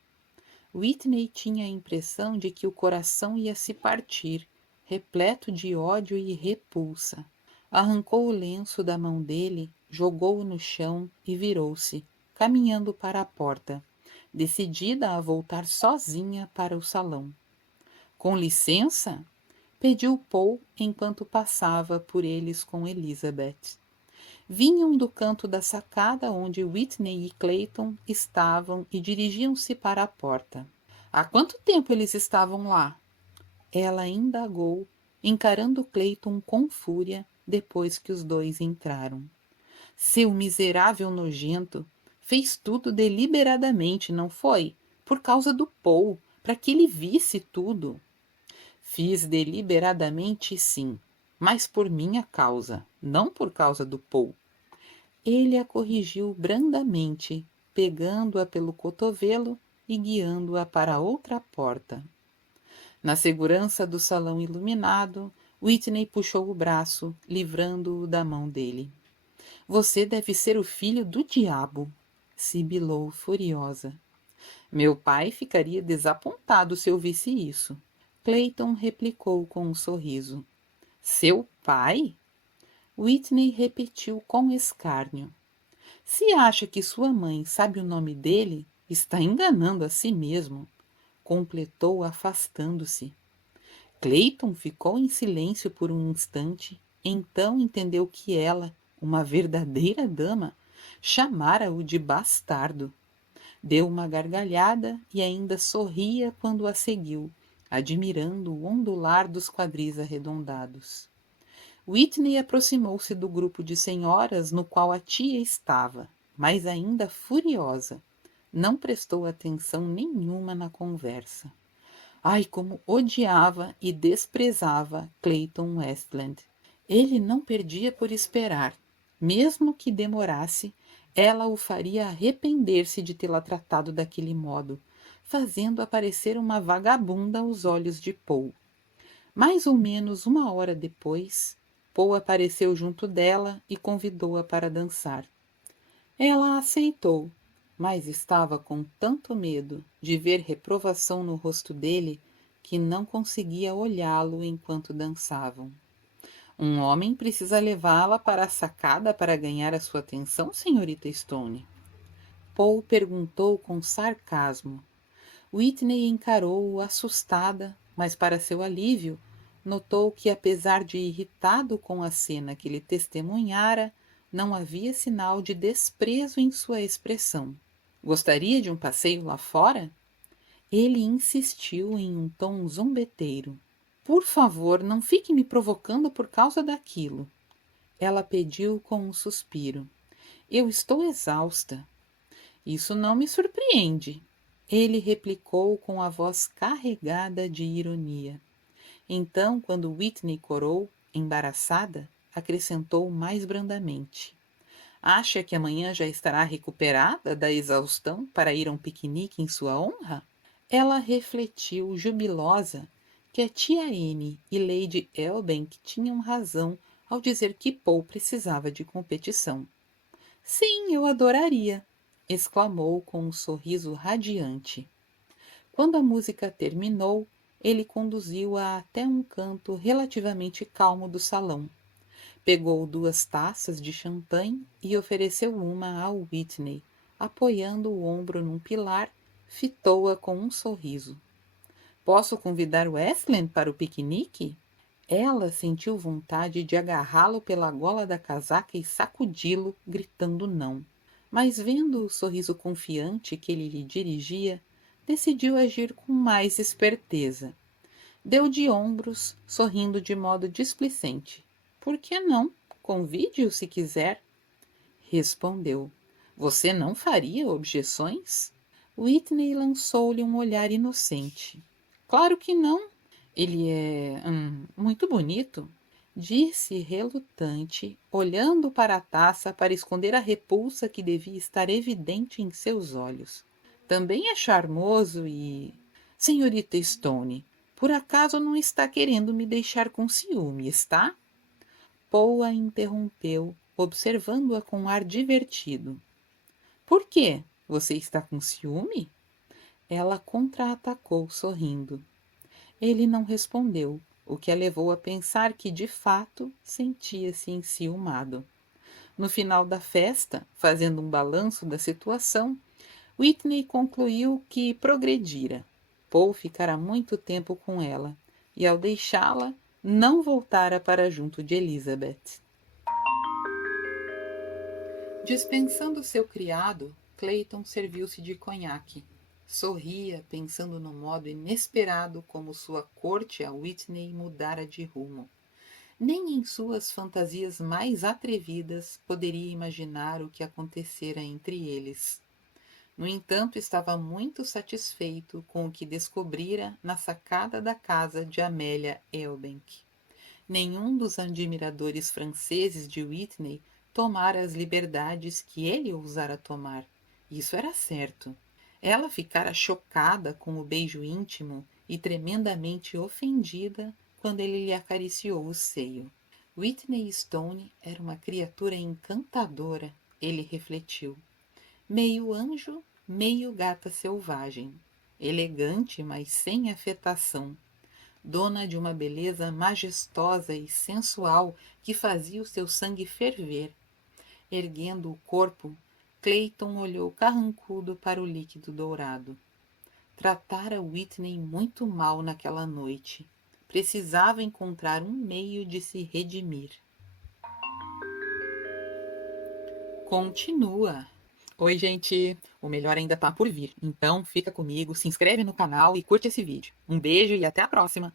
Whitney tinha a impressão de que o coração ia se partir, repleto de ódio e repulsa. Arrancou o lenço da mão dele, jogou-o no chão e virou-se, caminhando para a porta, decidida a voltar sozinha para o salão. Com licença? Pediu Paul enquanto passava por eles com Elizabeth. Vinham do canto da sacada onde Whitney e Clayton estavam e dirigiam-se para a porta. Há quanto tempo eles estavam lá? Ela indagou, encarando Clayton com fúria depois que os dois entraram. Seu miserável nojento fez tudo deliberadamente, não foi? Por causa do Paul, para que ele visse tudo. Fiz deliberadamente, sim, mas por minha causa, não por causa do Paul. Ele a corrigiu brandamente, pegando-a pelo cotovelo e guiando-a para outra porta. Na segurança do salão iluminado, Whitney puxou o braço, livrando-o da mão dele. Você deve ser o filho do diabo, sibilou furiosa. Meu pai ficaria desapontado se eu visse isso. Clayton replicou com um sorriso. Seu pai? Whitney repetiu com escárnio. Se acha que sua mãe sabe o nome dele, está enganando a si mesmo, completou afastando-se. Clayton ficou em silêncio por um instante, então entendeu que ela, uma verdadeira dama, chamara-o de bastardo. Deu uma gargalhada e ainda sorria quando a seguiu, admirando o ondular dos quadris arredondados. Whitney aproximou-se do grupo de senhoras no qual a tia estava, mas ainda furiosa. Não prestou atenção nenhuma na conversa. Ai, como odiava e desprezava Clayton Westland. Ele não perdia por esperar. Mesmo que demorasse, ela o faria arrepender-se de tê-la tratado daquele modo, fazendo-a parecer uma vagabunda aos olhos de Paul. Mais ou menos 1 hora depois, Paul apareceu junto dela e convidou-a para dançar. Ela aceitou, mas estava com tanto medo de ver reprovação no rosto dele que não conseguia olhá-lo enquanto dançavam. Um homem precisa levá-la para a sacada para ganhar a sua atenção, senhorita Stone? Paul perguntou com sarcasmo. Whitney encarou-o assustada, mas para seu alívio, notou que apesar de irritado com a cena que lhe testemunhara, não havia sinal de desprezo em sua expressão. Gostaria de um passeio lá fora? Ele insistiu em um tom zombeteiro. Por favor, não fique me provocando por causa daquilo. Ela pediu com um suspiro. Eu estou exausta. Isso não me surpreende. Ele replicou com a voz carregada de ironia. Então, quando Whitney corou, embaraçada, acrescentou mais brandamente. Acha que amanhã já estará recuperada da exaustão para ir a um piquenique em sua honra? Ela refletiu, jubilosa, que a tia Anne e Lady Elbank tinham razão ao dizer que Paul precisava de competição. Sim, eu adoraria, exclamou com um sorriso radiante. Quando a música terminou, ele conduziu-a até um canto relativamente calmo do salão. Pegou 2 taças de champanhe e ofereceu uma ao Whitney, apoiando o ombro num pilar, fitou-a com um sorriso. Posso convidar Westland para o piquenique? Ela sentiu vontade de agarrá-lo pela gola da casaca e sacudi-lo, gritando não. Mas vendo o sorriso confiante que ele lhe dirigia, decidiu agir com mais esperteza. Deu de ombros, sorrindo de modo displicente. Por que não? Convide-o se quiser. Respondeu. Você não faria objeções? Whitney lançou-lhe um olhar inocente. Claro que não. Ele é muito bonito, disse relutante, olhando para a taça para esconder a repulsa que devia estar evidente em seus olhos. Também é charmoso e... Senhorita Stone, por acaso não está querendo me deixar com ciúme, está? Paul a interrompeu, observando-a com ar divertido. Por quê? Você está com ciúme? Ela contra-atacou, sorrindo. Ele não respondeu, o que a levou a pensar que, de fato, sentia-se enciumado. No final da festa, fazendo um balanço da situação, Whitney concluiu que progredira. Paul ficara muito tempo com ela, e ao deixá-la, não voltara para junto de Elizabeth. Dispensando seu criado, Clayton serviu-se de conhaque. Sorria, pensando no modo inesperado como sua corte a Whitney mudara de rumo. Nem em suas fantasias mais atrevidas poderia imaginar o que acontecera entre eles. No entanto, estava muito satisfeito com o que descobrira na sacada da casa de Amélia Elbank. Nenhum dos admiradores franceses de Whitney tomara as liberdades que ele ousara tomar. Isso era certo. Ela ficara chocada com o beijo íntimo e tremendamente ofendida quando ele lhe acariciou o seio. Whitney Stone era uma criatura encantadora, ele refletiu. Meio anjo, meio gata selvagem. Elegante, mas sem afetação. Dona de uma beleza majestosa e sensual que fazia o seu sangue ferver. Erguendo o corpo, Clayton olhou carrancudo para o líquido dourado. Tratara Whitney muito mal naquela noite. Precisava encontrar um meio de se redimir. Continua. Oi, gente. O melhor ainda tá por vir. Então, fica comigo, se inscreve no canal e curte esse vídeo. Um beijo e até a próxima.